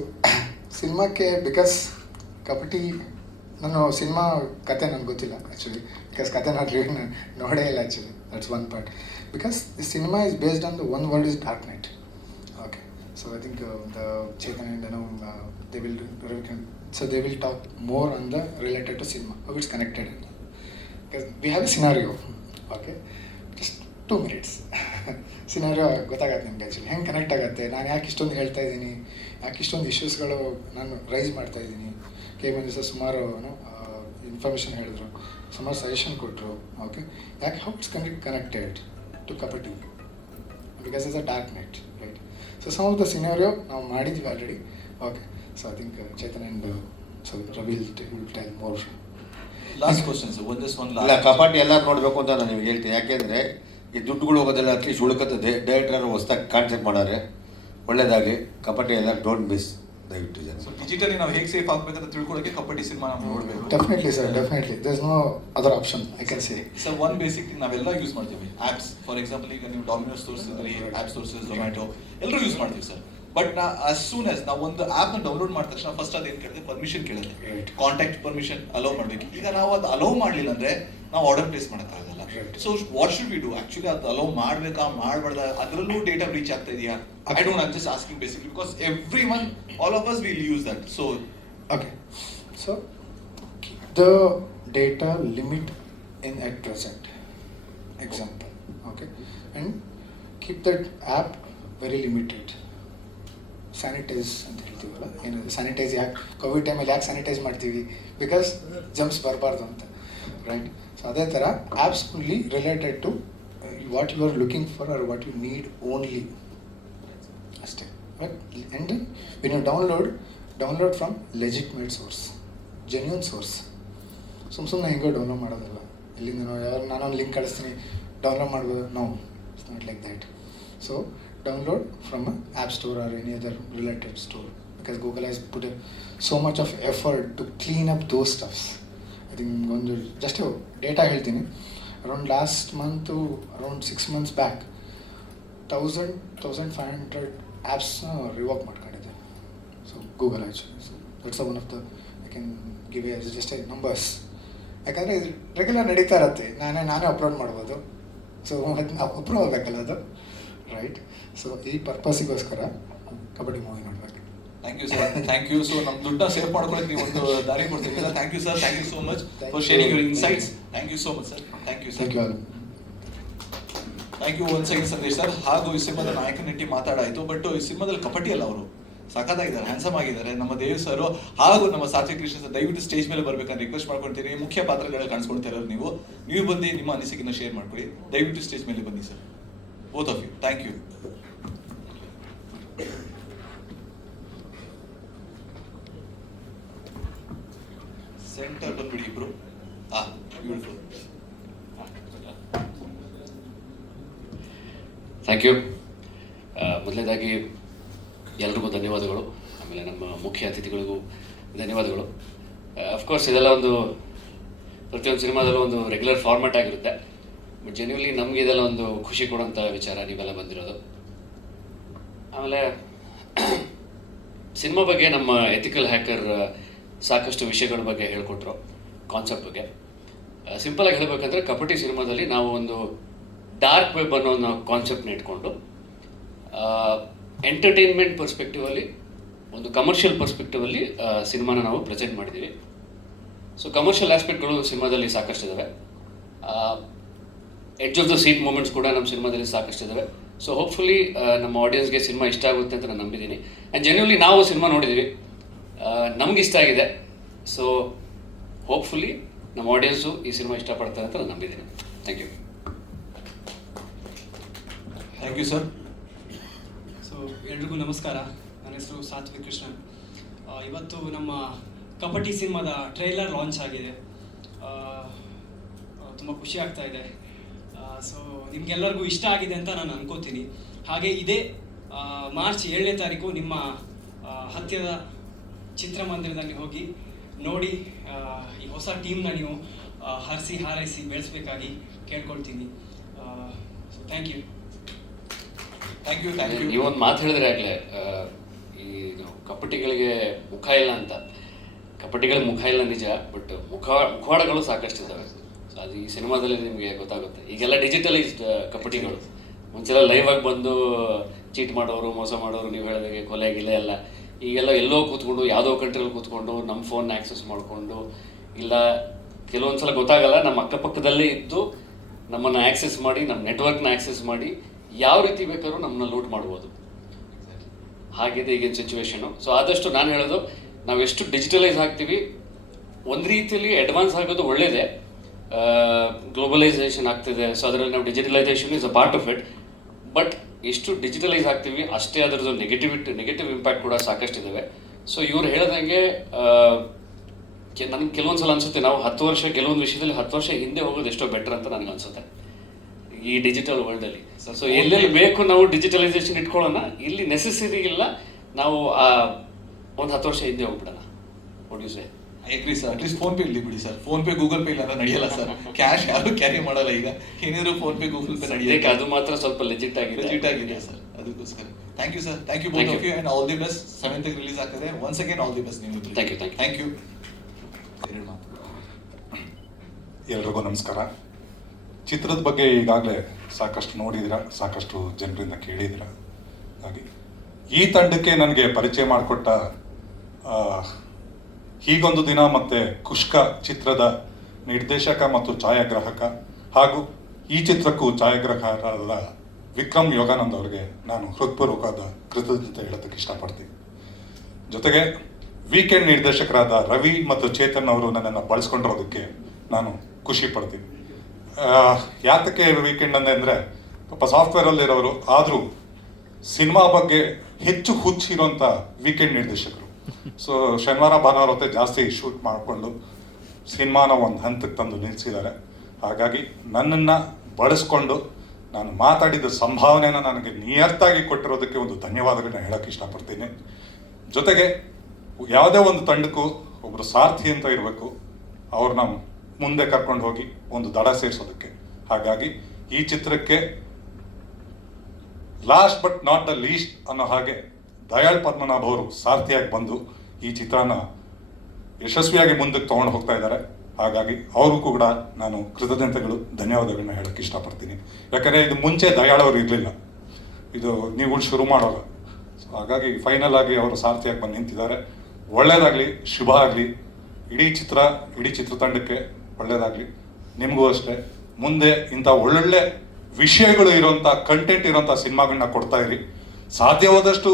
ಸಿನಿಮಾಕ್ಕೆ ಬಿಕಾಸ್ ಕಪಟಿ, ನಾನು ಸಿನಿಮಾ ಕತೆ ನನಗೆ ಗೊತ್ತಿಲ್ಲ ಆ್ಯಕ್ಚುಲಿ, ಬಿಕಾಸ್ ಕತೆ ನಾನು ನೋಡೇ ಇಲ್ಲ actually. That's 1 part. Because the cinema is based on the one word is dark night. Okay, so I think the Chetan and they will so they will talk more on the related to cinema, how it's connected. Because we have a scenario, okay, just 2 minutes scenario ಗೊತ್ತಾಗತ್ತೆ ನಿಮ್ಗೆ actually ಹೆಂಗೆ connect ಆಗುತ್ತೆ, ನಾನು ಯಾಕೆ ಇಷ್ಟೊಂದು ಹೇಳ್ತಾ ಇದ್ದೀನಿ, ಯಾಕೆ ಇಷ್ಟೊಂದು ಇಶ್ಯೂಸ್ಗಳು ನಾನು ರೈಸ್ ಮಾಡ್ತಾ ಇದ್ದೀನಿ. KM ಸರ್ ಸುಮಾರು ಇನ್ಫಾರ್ಮೇಷನ್ ಹೇಳಿದ್ರು, ಸುಮಾರು ಸಜೆಷನ್ ಕೊಟ್ಟರು. ಓಕೆ, ಯಾಕೆ how it's connected to Kapati, because is a dark net, right? So some of the scenario ನಾವು ಮಾಡಿದ್ವಿ already. Okay, so I think Chetan and so Ravi will tell more. Last questions ಒಂದು ಇಲ್ಲ, ಕಪಾಟಿ ಎಲ್ಲರೂ ನೋಡಬೇಕು ಅಂತ ನಾನು ನಿಮ್ಗೆ ಹೇಳ್ತೀನಿ. ಯಾಕೆಂದರೆ ಈ ದುಡ್ಡುಗಳು ಹೋಗೋದೆಲ್ಲ ಅಟ್ಲೀಸ್ಟ್ ಉಳ್ಕತ್ತದೆ. ಡೈರೆಕ್ಟರ್ ಹೊಸ್ದಾಗಿ ಕಾನ್ಸೆಪ್ಟ್ ಮಾಡೋರೆ ಒಳ್ಳೇದಾಗಿ. ಕಪಾಟಿ ಎಲ್ಲ ಡೋಂಟ್ ಮಿಸ್, ದಯವಿಟ್ಟು ಜನ. ಸೊ ಡಿಜಿಟಲಿ ನಾವು ಹೇಗೆ ಸೇಫ್ ಆಗಬೇಕಂತ ತಿಳ್ಕೊಳ್ಳೋಕೆ ಕಪಟಿ ಸಿನಿಮಾ ನಾವು ನೋಡಬೇಕು. Definitely sir, definitely there is no other option I can say. Sir one basic thing ನಾವೆಲ್ಲ ಯೂಸ್ ಮಾಡ್ತೀವಿ, ಆ್ಯಪ್ಸ್. ಫಾರ್ ಎಕ್ಸಾಂಪಲ್ ಈಗ ನೀವು ಡಾಮಿನೋಸ್ ತೋರಿಸಿದ್ರಿ, ಆ್ಯಪ್ಸ್ ತೋರಿಸಿದ್ರೆ ಝೊಮ್ಯಾಟೊ ಎಲ್ಲರೂ ಯೂಸ್ ಮಾಡ್ತೀವಿ sir. But as soon as ನಾವು ಒಂದು ಆ್ಯಪ್ನ ಡೌನ್ಲೋಡ್ ಮಾಡಿದ ತಕ್ಷಣ ಫಸ್ಟ್ ಅದೇನು ಕೇಳಿದೆ, ಪರ್ಮಿಷನ್ ಕೇಳಿದೆ, ಕಾಂಟ್ಯಾಕ್ಟ್ ಪರ್ಮಿಷನ್ ಅಲೋ ಮಾಡಬೇಕು. ಈಗ ನಾವು ಅದು ಅಲೋ ಮಾಡಲಿಲ್ಲ ಅಂದರೆ ನಾವು ಆರ್ಡರ್ ಪ್ಲೇಸ್ ಮಾಡೋಕ್ಕಾಗಲ್ಲ. So what should we do? Actually ಅದು ಅಲೋ ಮಾಡಬೇಕಾ ಮಾಡಬಾರ್ದ, ಅದರಲ್ಲೂ ಡೇಟಾ ರೀಚ್ ಆಗ್ತಾ ಇದೆಯಾ? I don't, I'm just asking basically because every one, all of us will use that. So okay, so the data limit in at present, example, okay, and keep that app very limited. Sanitise ಅಂತ ಹೇಳ್ತೀವಲ್ಲ, ಏನು sanitise ಯಾಕೆ Covid ಟೈಮಲ್ಲಿ ಯಾಕೆ sanitise ಮಾಡ್ತೀವಿ? Because jumps ಬರಬಾರ್ದು ಅಂತ, right? So ಅದೇ ಥರ apps fully related to what you are looking for or what you need only ಅಷ್ಟೇ. But and when you download from legitimate source, genuine source. ಸುಮ್ಮನೆ ಹೆಂಗೋ ಡೌನ್ಲೋಡ್ ಮಾಡೋದಲ್ಲ, ಇಲ್ಲಿಂದ ನಾನೊಂದು ಲಿಂಕ್ ಕಳಿಸ್ತೀನಿ ಡೌನ್ಲೋಡ್ ಮಾಡ್ಬೋದು, no, it's not like that. So download from an app store or any other related store, because Google has put so much of effort to clean up those stuffs. I think ಒಂದು just data ಹೇಳ್ತೀನಿ, around last month to around 6 months back 1500 apps revoke ಮಾಡ್ಕೊಂಡಿದೆ. So Google actually, so that's one of the, I can give you as just a numbers, ಯಾಕಂದರೆ regular ನಡೀತಾ ಇರತ್ತೆ, ನಾನೇ upload ಮಾಡ್ಬೋದು. So ಅದು ನಾವು ಅಪ್ರೂವ್ ಆಗಬೇಕಲ್ಲ ಅದು, ರೈಟ್? ಸೊ ಈ ಪರ್ಪಸ್ಸಿಗೋಸ್ಕರ ಕಬಡ್ಡಿ ಮೂವಿ ನೋಡ್ಬೇಕು. Thank you sir, thank you. So ನಮ್ಮ ದುಡ್ಡನ್ನ ಸೇವ್ ಮಾಡ್ಕೊಳಕ್ಕೆ ನೀವು ಒಂದು ದಾರಿ ಕೊಡ್ತೀರಾ. Thank you sir, thank you so much for sharing your insights. Thank you so much sir, thank you sir. Thank you all. Thank you once again Sandesh sir. ಹಾಗೂ ಈ ಸಿನಿಮಾದ ನಾಯಕ ನಟಿ ಮಾತಾಡಾಯಿತು, ಬಟ್ ಈ ಸಿನಿಮಾದಲ್ಲಿ ಕಪಟಿ ಅಲ್ಲ, ಅವರು ಸಖತ್ತಾಗಿದ್ದಾರೆ, ಹ್ಯಾಂಡ್ಸಮ್ ಆಗಿದ್ದಾರೆ ನಮ್ಮ ದೇವ್ ಸರ್ ಹಾಗೂ ನಮ್ಮ ಸಾತ್ವಿಕ್ ಕೃಷ್ಣ ಸರ್. ದಯವಿಟ್ಟು ಸ್ಟೇಜ್ ಮೇಲೆ ಬರ್ಬೇಕಂತ ರಿಕ್ವೆಸ್ಟ್ ಮಾಡ್ಕೊಳ್ತೀನಿ. ಮುಖ್ಯ ಪಾತ್ರಗಳಲ್ಲಿ ಕಾಣಿಸ್ಕೊಳ್ತಾ ಇರೋರು ನೀವು ಬಂದು ನಿಮ್ಮ ಅನಿಸಿಕೆನ ಶೇರ್ ಮಾಡ್ಕೊಳ್ಳಿ. ದಯವಿಟ್ಟು ಸ್ಟೇಜ್ ಮೇಲೆ ಬನ್ನಿ sir, both of you. Thank you. Centre ಬಂದ್ಬಿಡಿ ಇಬ್ರು. ಬ್ಯೂಟಿಫುಲ್. Thank you. ಮೊದಲನೇದಾಗಿ ಎಲ್ರಿಗೂ ಧನ್ಯವಾದಗಳು, ಆಮೇಲೆ ನಮ್ಮ ಮುಖ್ಯ ಅತಿಥಿಗಳಿಗೂ ಧನ್ಯವಾದಗಳು. ಅಫ್ಕೋರ್ಸ್ ಇದೆಲ್ಲ ಒಂದು ಪ್ರತಿಯೊಂದು ಸಿನಿಮಾದಲ್ಲೂ ಒಂದು ರೆಗ್ಯುಲರ್ ಫಾರ್ಮ್ಯಾಟ್ ಆಗಿರುತ್ತೆ, ಬಟ್ ಜೆನ್ಯೂನ್ಲಿ ನಮಗೆ ಇದೆಲ್ಲ ಒಂದು ಖುಷಿ ಕೊಡುವಂಥ ವಿಚಾರ ನೀವೆಲ್ಲ ಬಂದಿರೋದು. ಆಮೇಲೆ ಸಿನಿಮಾ ಬಗ್ಗೆ ನಮ್ಮ ಎಥಿಕಲ್ ಹ್ಯಾಕರ್ ಸಾಕಷ್ಟು ವಿಷಯಗಳ ಬಗ್ಗೆ ಹೇಳ್ಕೊಟ್ರು, ಕಾನ್ಸೆಪ್ಟ್ ಬಗ್ಗೆ. ಸಿಂಪಲಾಗಿ ಹೇಳಬೇಕಂದ್ರೆ ಕಪಟಿ ಸಿನಿಮಾದಲ್ಲಿ ನಾವು ಒಂದು ಡಾರ್ಕ್ ವೆಬ್ ಅನ್ನೋ ಒಂದು ಕಾನ್ಸೆಪ್ಟ್ನ ಇಟ್ಕೊಂಡು ಎಂಟರ್ಟೈನ್ಮೆಂಟ್ ಪರ್ಸ್ಪೆಕ್ಟಿವಲ್ಲಿ, ಒಂದು ಕಮರ್ಷಿಯಲ್ ಪರ್ಸ್ಪೆಕ್ಟಿವಲ್ಲಿ ಸಿನಿಮಾನ ನಾವು ಪ್ರೆಸೆಂಟ್ ಮಾಡಿದ್ದೀವಿ. ಸೊ ಕಮರ್ಷಿಯಲ್ ಆಸ್ಪೆಕ್ಟ್ಗಳು ಸಿನಿಮಾದಲ್ಲಿ ಸಾಕಷ್ಟಿದ್ದಾವೆ, edge of the seat moments ಕೂಡ ನಮ್ಮ ಸಿನಿಮಾದಲ್ಲಿ ಸಾಕಷ್ಟಿದ್ದಾವೆ. ಸೊ ಹೋಪ್ಫುಲಿ ನಮ್ಮ ಆಡಿಯನ್ಸ್ಗೆ ಸಿನಿಮಾ ಇಷ್ಟ ಆಗುತ್ತೆ ಅಂತ ನಾನು ನಂಬಿದ್ದೀನಿ. ಆ್ಯಂಡ್ ಜೆನ್ಯೂನ್ಲಿ ನಾವು ಸಿನಿಮಾ ನೋಡಿದ್ದೀವಿ, ನಮ್ಗೆ ಇಷ್ಟ ಆಗಿದೆ. ಸೊ ಹೋಪ್ಫುಲಿ ನಮ್ಮ ಆಡಿಯನ್ಸು ಈ ಸಿನಿಮಾ ಇಷ್ಟಪಡ್ತಾರೆ ಅಂತ ನಾನು ನಂಬಿದ್ದೀನಿ. Thank you. Thank you sir. So ಎಲ್ರಿಗೂ ನಮಸ್ಕಾರ, ನನ್ನ ಹೆಸರು ಸಾತ್ವಿಕ್ ಕೃಷ್ಣನ್. ಇವತ್ತು ನಮ್ಮ ಕಬಡ್ಡಿ ಸಿನಿಮಾದ ಟ್ರೈಲರ್ ಲಾಂಚ್ ಆಗಿದೆ, ತುಂಬ ಖುಷಿ ಆಗ್ತಾ ಇದೆ. ಸೊ ನಿಮಗೆಲ್ಲರಿಗೂ ಇಷ್ಟ ಆಗಿದೆ ಅಂತ ನಾನು ಅನ್ಕೋತೀನಿ. ಹಾಗೆ ಇದೇ ಮಾರ್ಚ್ 7ನೇ ತಾರೀಕು ನಿಮ್ಮ ಹತ್ತಿರದ ಚಿತ್ರಮಂದಿರದಲ್ಲಿ ಹೋಗಿ ನೋಡಿ ಈ ಹೊಸ ಟೀಮ್ನ ನೀವು ಹರಿಸಿ ಹಾರೈಸಿ ಬೆಳೆಸಬೇಕಾಗಿ ಕೇಳ್ಕೊಳ್ತೀನಿ. So thank you. Thank you. Thank you. ನೀವೊಂದು ಮಾತು ಹೇಳಿದ್ರೆ ಆಗಲೇ, ಈ ಕಪಟಿಗಳಿಗೆ ಮುಖ ಇಲ್ಲ ಅಂತ. ಕಪಟಿಗಳಿಗೆ ಮುಖ ಇಲ್ಲ ನಿಜ, ಬಟ್ ಮುಖವಾಡಗಳು ಸಾಕಷ್ಟಿದ್ದಾವೆ. ಸೊ ಅದು ಈ ಸಿನಿಮಾದಲ್ಲಿ ನಿಮಗೆ ಗೊತ್ತಾಗುತ್ತೆ. ಈಗೆಲ್ಲ ಡಿಜಿಟಲೈಸ್ಡ್ ಕಪಟಿಗಳು. ಮುಂಚೆಲ್ಲ ಲೈವ್ ಆಗಿ ಬಂದು ಚೀಟ್ ಮಾಡೋರು, ಮೋಸ ಮಾಡೋರು, ನೀವು ಹೇಳಿದಾಗೆ ಕೊಲೆ ಗಿಲೆ ಎಲ್ಲ. ಈಗೆಲ್ಲ ಎಲ್ಲೋ ಕೂತ್ಕೊಂಡು ಯಾವುದೋ ಕಂಟ್ರಿಯಲ್ಲಿ ಕೂತ್ಕೊಂಡು ನಮ್ಮ ಫೋನ್ನ ಆ್ಯಕ್ಸೆಸ್ ಮಾಡಿಕೊಂಡು, ಇಲ್ಲ ಕೆಲವೊಂದು ಸಲ ಗೊತ್ತಾಗಲ್ಲ, ನಮ್ಮ ಅಕ್ಕಪಕ್ಕದಲ್ಲೇ ಇದ್ದು ನಮ್ಮನ್ನು ಆ್ಯಕ್ಸೆಸ್ ಮಾಡಿ, ನಮ್ಮ ನೆಟ್ವರ್ಕ್ನ ಆ್ಯಕ್ಸೆಸ್ ಮಾಡಿ ಯಾವ ರೀತಿ ಬೇಕಾದ್ರೂ ನಮ್ಮನ್ನ ಲೂಟ್ ಮಾಡ್ಬೋದು. ಹಾಗಿದೆ ಈಗಿನ ಸಿಚುವೇಶನು. ಸೊ ಆದಷ್ಟು ನಾನು ಹೇಳೋದು, ನಾವು ಎಷ್ಟು ಡಿಜಿಟಲೈಸ್ ಆಗ್ತೀವಿ, ಒಂದು ರೀತಿಯಲ್ಲಿ ಅಡ್ವಾನ್ಸ್ ಆಗೋದು ಒಳ್ಳೆಯದೇ. ಗ್ಲೋಬಲೈಸೇಷನ್ ಆಗ್ತಿದೆ, ಸೊ ಅದರಲ್ಲಿ ನಾವು digitalisation is a part of it. But ಎಷ್ಟು ಡಿಜಿಟಲೈಸ್ ಆಗ್ತೀವಿ ಅಷ್ಟೇ ಅದರದ್ದು ನೆಗೆಟಿವ್ ಇಂಪ್ಯಾಕ್ಟ್ ಕೂಡ ಸಾಕಷ್ಟಿದ್ದಾವೆ. ಸೊ ಇವ್ರು ಹೇಳ್ದಂಗೆ ನನಗೆ ಕೆಲವೊಂದು ಸಲ ಅನಿಸುತ್ತೆ, ನಾವು 10 ವರ್ಷ ಕೆಲವೊಂದು ವಿಷಯದಲ್ಲಿ 10 ವರ್ಷ ಹಿಂದೆ ಹೋಗೋದು ಎಷ್ಟೋ ಬೆಟರ್ ಅಂತ ನನಗೆ ಅನಿಸುತ್ತೆ ಈ ಡಿಜಿಟಲ್ ವರ್ಲ್ಡಲ್ಲಿ. ಸೊ ಎಲ್ಲೆಲ್ಲಿ ಬೇಕು ನಾವು ಡಿಜಿಟಲೈಸೇಷನ್ ಇಟ್ಕೊಳ್ಳೋಣ, ಇಲ್ಲಿ ನೆಸೆಸರಿ ಇಲ್ಲ, ನಾವು ಒಂದು 10 ವರ್ಷ ಹಿಂದೆ ಹೋಗ್ಬಿಡೋಣ. What you say? I agree sir. At least PhonePe ಇಲ್ಲಿ ಬಿಡಿ sir. PhonePe Google Pay ಇಲ್ಲ ಅಂದ್ರೆ ನಡೆಯಲ್ಲ ಸರ್. ಕ್ಯಾಶ್ ಯಾರು ಕ್ಯಾರಿ ಮಾಡಲ್ಲ ಈಗ. ಏನಿದ್ರು ಫೋನ್ ಪೇ ಗೂಗಲ್ ಪೇ ನಡೆಯಕ್ಕೆ ಅದು ಮಾತ್ರ ಸ್ವಲ್ಪ ಲೆಜಿಟ್ ಆಗಿದೆ ಸರ್, ಅದಕ್ಕೋಸ್ಕರ. Thank you sir. Thank you both of you, and all the best. 7th release ಆಗ್ತದೆ. Once again all the best ನೀವು. Thank you. Thank you. ಎಲ್ರಿಗೂ ನಮಸ್ಕಾರ. ಚಿತ್ರದ ಬಗ್ಗೆ ಈಗಾಗಲೇ ಸಾಕಷ್ಟು ನೋಡಿದಿರ, ಸಾಕಷ್ಟು ಜನರಿಂದ ಕೇಳಿದಿರ. ಹಾಗೆ ಈ ತಂಡಕ್ಕೆ ನನಗೆ ಪರಿಚಯ ಮಾಡಿಕೊಟ್ಟ ಹೀಗೊಂದು ದಿನ ಮತ್ತು ಕುಷ್ಕ ಚಿತ್ರದ ನಿರ್ದೇಶಕ ಮತ್ತು ಛಾಯಾಗ್ರಾಹಕ ಹಾಗೂ ಈ ಚಿತ್ರಕ್ಕೂ ಛಾಯಾಗ್ರಾಹಕರಾದ ವಿಕ್ರಮ್ ಯೋಗಾನಂದ್ ಅವರಿಗೆ ನಾನು ಹೃತ್ಪೂರ್ವಕವಾದ ಕೃತಜ್ಞತೆ ಹೇಳೋದಕ್ಕೆ ಇಷ್ಟಪಡ್ತೀನಿ. ಜೊತೆಗೆ ವೀಕೆಂಡ್ ನಿರ್ದೇಶಕರಾದ ರವಿ ಮತ್ತು ಚೇತನ್ ಅವರು ನನ್ನನ್ನು ಬಳಸ್ಕೊಂಡಿರೋದಕ್ಕೆ ನಾನು ಖುಷಿ ಪಡ್ತೀನಿ. ಯಾತಕ್ಕೆ ವೀಕೆಂಡ್ ಅಂದರೆ ಪಾಪ ಸಾಫ್ಟ್ವೇರಲ್ಲಿರೋರು ಆದರೂ ಸಿನಿಮಾ ಬಗ್ಗೆ ಹೆಚ್ಚು ಹುಚ್ಚಿರೋಂಥ ವೀಕೆಂಡ್ ನಿರ್ದೇಶಕರು. ಸೊ ಶನಿವಾರ ಭಾನುವಾರ ಹೊತ್ತೆ ಜಾಸ್ತಿ ಶೂಟ್ ಮಾಡಿಕೊಂಡು ಸಿನಿಮಾನ ಒಂದು ಹಂತಕ್ಕೆ ತಂದು ನಿಲ್ಲಿಸಿದ್ದಾರೆ. ಹಾಗಾಗಿ ನನ್ನನ್ನು ಬಳಸ್ಕೊಂಡು ನಾನು ಮಾತಾಡಿದ ಸಂಭಾವನೆನ ನನಗೆ ನಿಯತ್ತಾಗಿ ಕೊಟ್ಟಿರೋದಕ್ಕೆ ಒಂದು ಧನ್ಯವಾದಗಳನ್ನ ಹೇಳೋಕ್ಕೆ ಇಷ್ಟಪಡ್ತೀನಿ. ಜೊತೆಗೆ ಯಾವುದೇ ಒಂದು ತಂಡಕ್ಕೂ ಒಬ್ಬರು ಸಾರ್ಥಿ ಅಂತ ಇರಬೇಕು, ಅವ್ರನ್ನ ಮುಂದೆ ಕರ್ಕೊಂಡು ಹೋಗಿ ಒಂದು ದಡ ಸೇರಿಸೋದಕ್ಕೆ. ಹಾಗಾಗಿ ಈ ಚಿತ್ರಕ್ಕೆ last but not the least ಅನ್ನೋ ಹಾಗೆ ದಯಾಳ್ ಪದ್ಮನಾಭ್ ಅವರು ಸಾರ್ಥಿಯಾಗಿ ಬಂದು ಈ ಚಿತ್ರನ ಯಶಸ್ವಿಯಾಗಿ ಮುಂದಕ್ಕೆ ತೊಗೊಂಡು ಹೋಗ್ತಾ ಇದ್ದಾರೆ. ಹಾಗಾಗಿ ಅವರು ಕೂಡ ನಾನು ಕೃತಜ್ಞತೆಗಳು ಧನ್ಯವಾದಗಳನ್ನ ಹೇಳೋಕ್ಕೆ ಇಷ್ಟಪಡ್ತೀನಿ. ಯಾಕಂದರೆ ಇದು ಮುಂಚೆ ದಯಾಳ್ ಅವರು ಇರಲಿಲ್ಲ, ಇದು ನೀವುಗಳು ಶುರು ಮಾಡೋರು. ಸೊ ಹಾಗಾಗಿ ಫೈನಲ್ ಆಗಿ ಅವರು ಸಾರ್ಥಿಯಾಗಿ ಬಂದು ನಿಂತಿದ್ದಾರೆ. ಒಳ್ಳೆಯದಾಗಲಿ, ಶುಭ ಆಗಲಿ. ಇಡೀ ಚಿತ್ರತಂಡಕ್ಕೆ ಒಳ್ಳೆಯದಾಗಲಿ. ನಿಮಗೂ ಅಷ್ಟೇ, ಮುಂದೆ ಇಂಥ ಒಳ್ಳೊಳ್ಳೆ ವಿಷಯಗಳು ಇರೋಂಥ ಕಂಟೆಂಟ್ ಇರೋಂಥ ಸಿನಿಮಾಗಳನ್ನ ಕೊಡ್ತಾ ಇರಿ. ಸಾಧ್ಯವಾದಷ್ಟು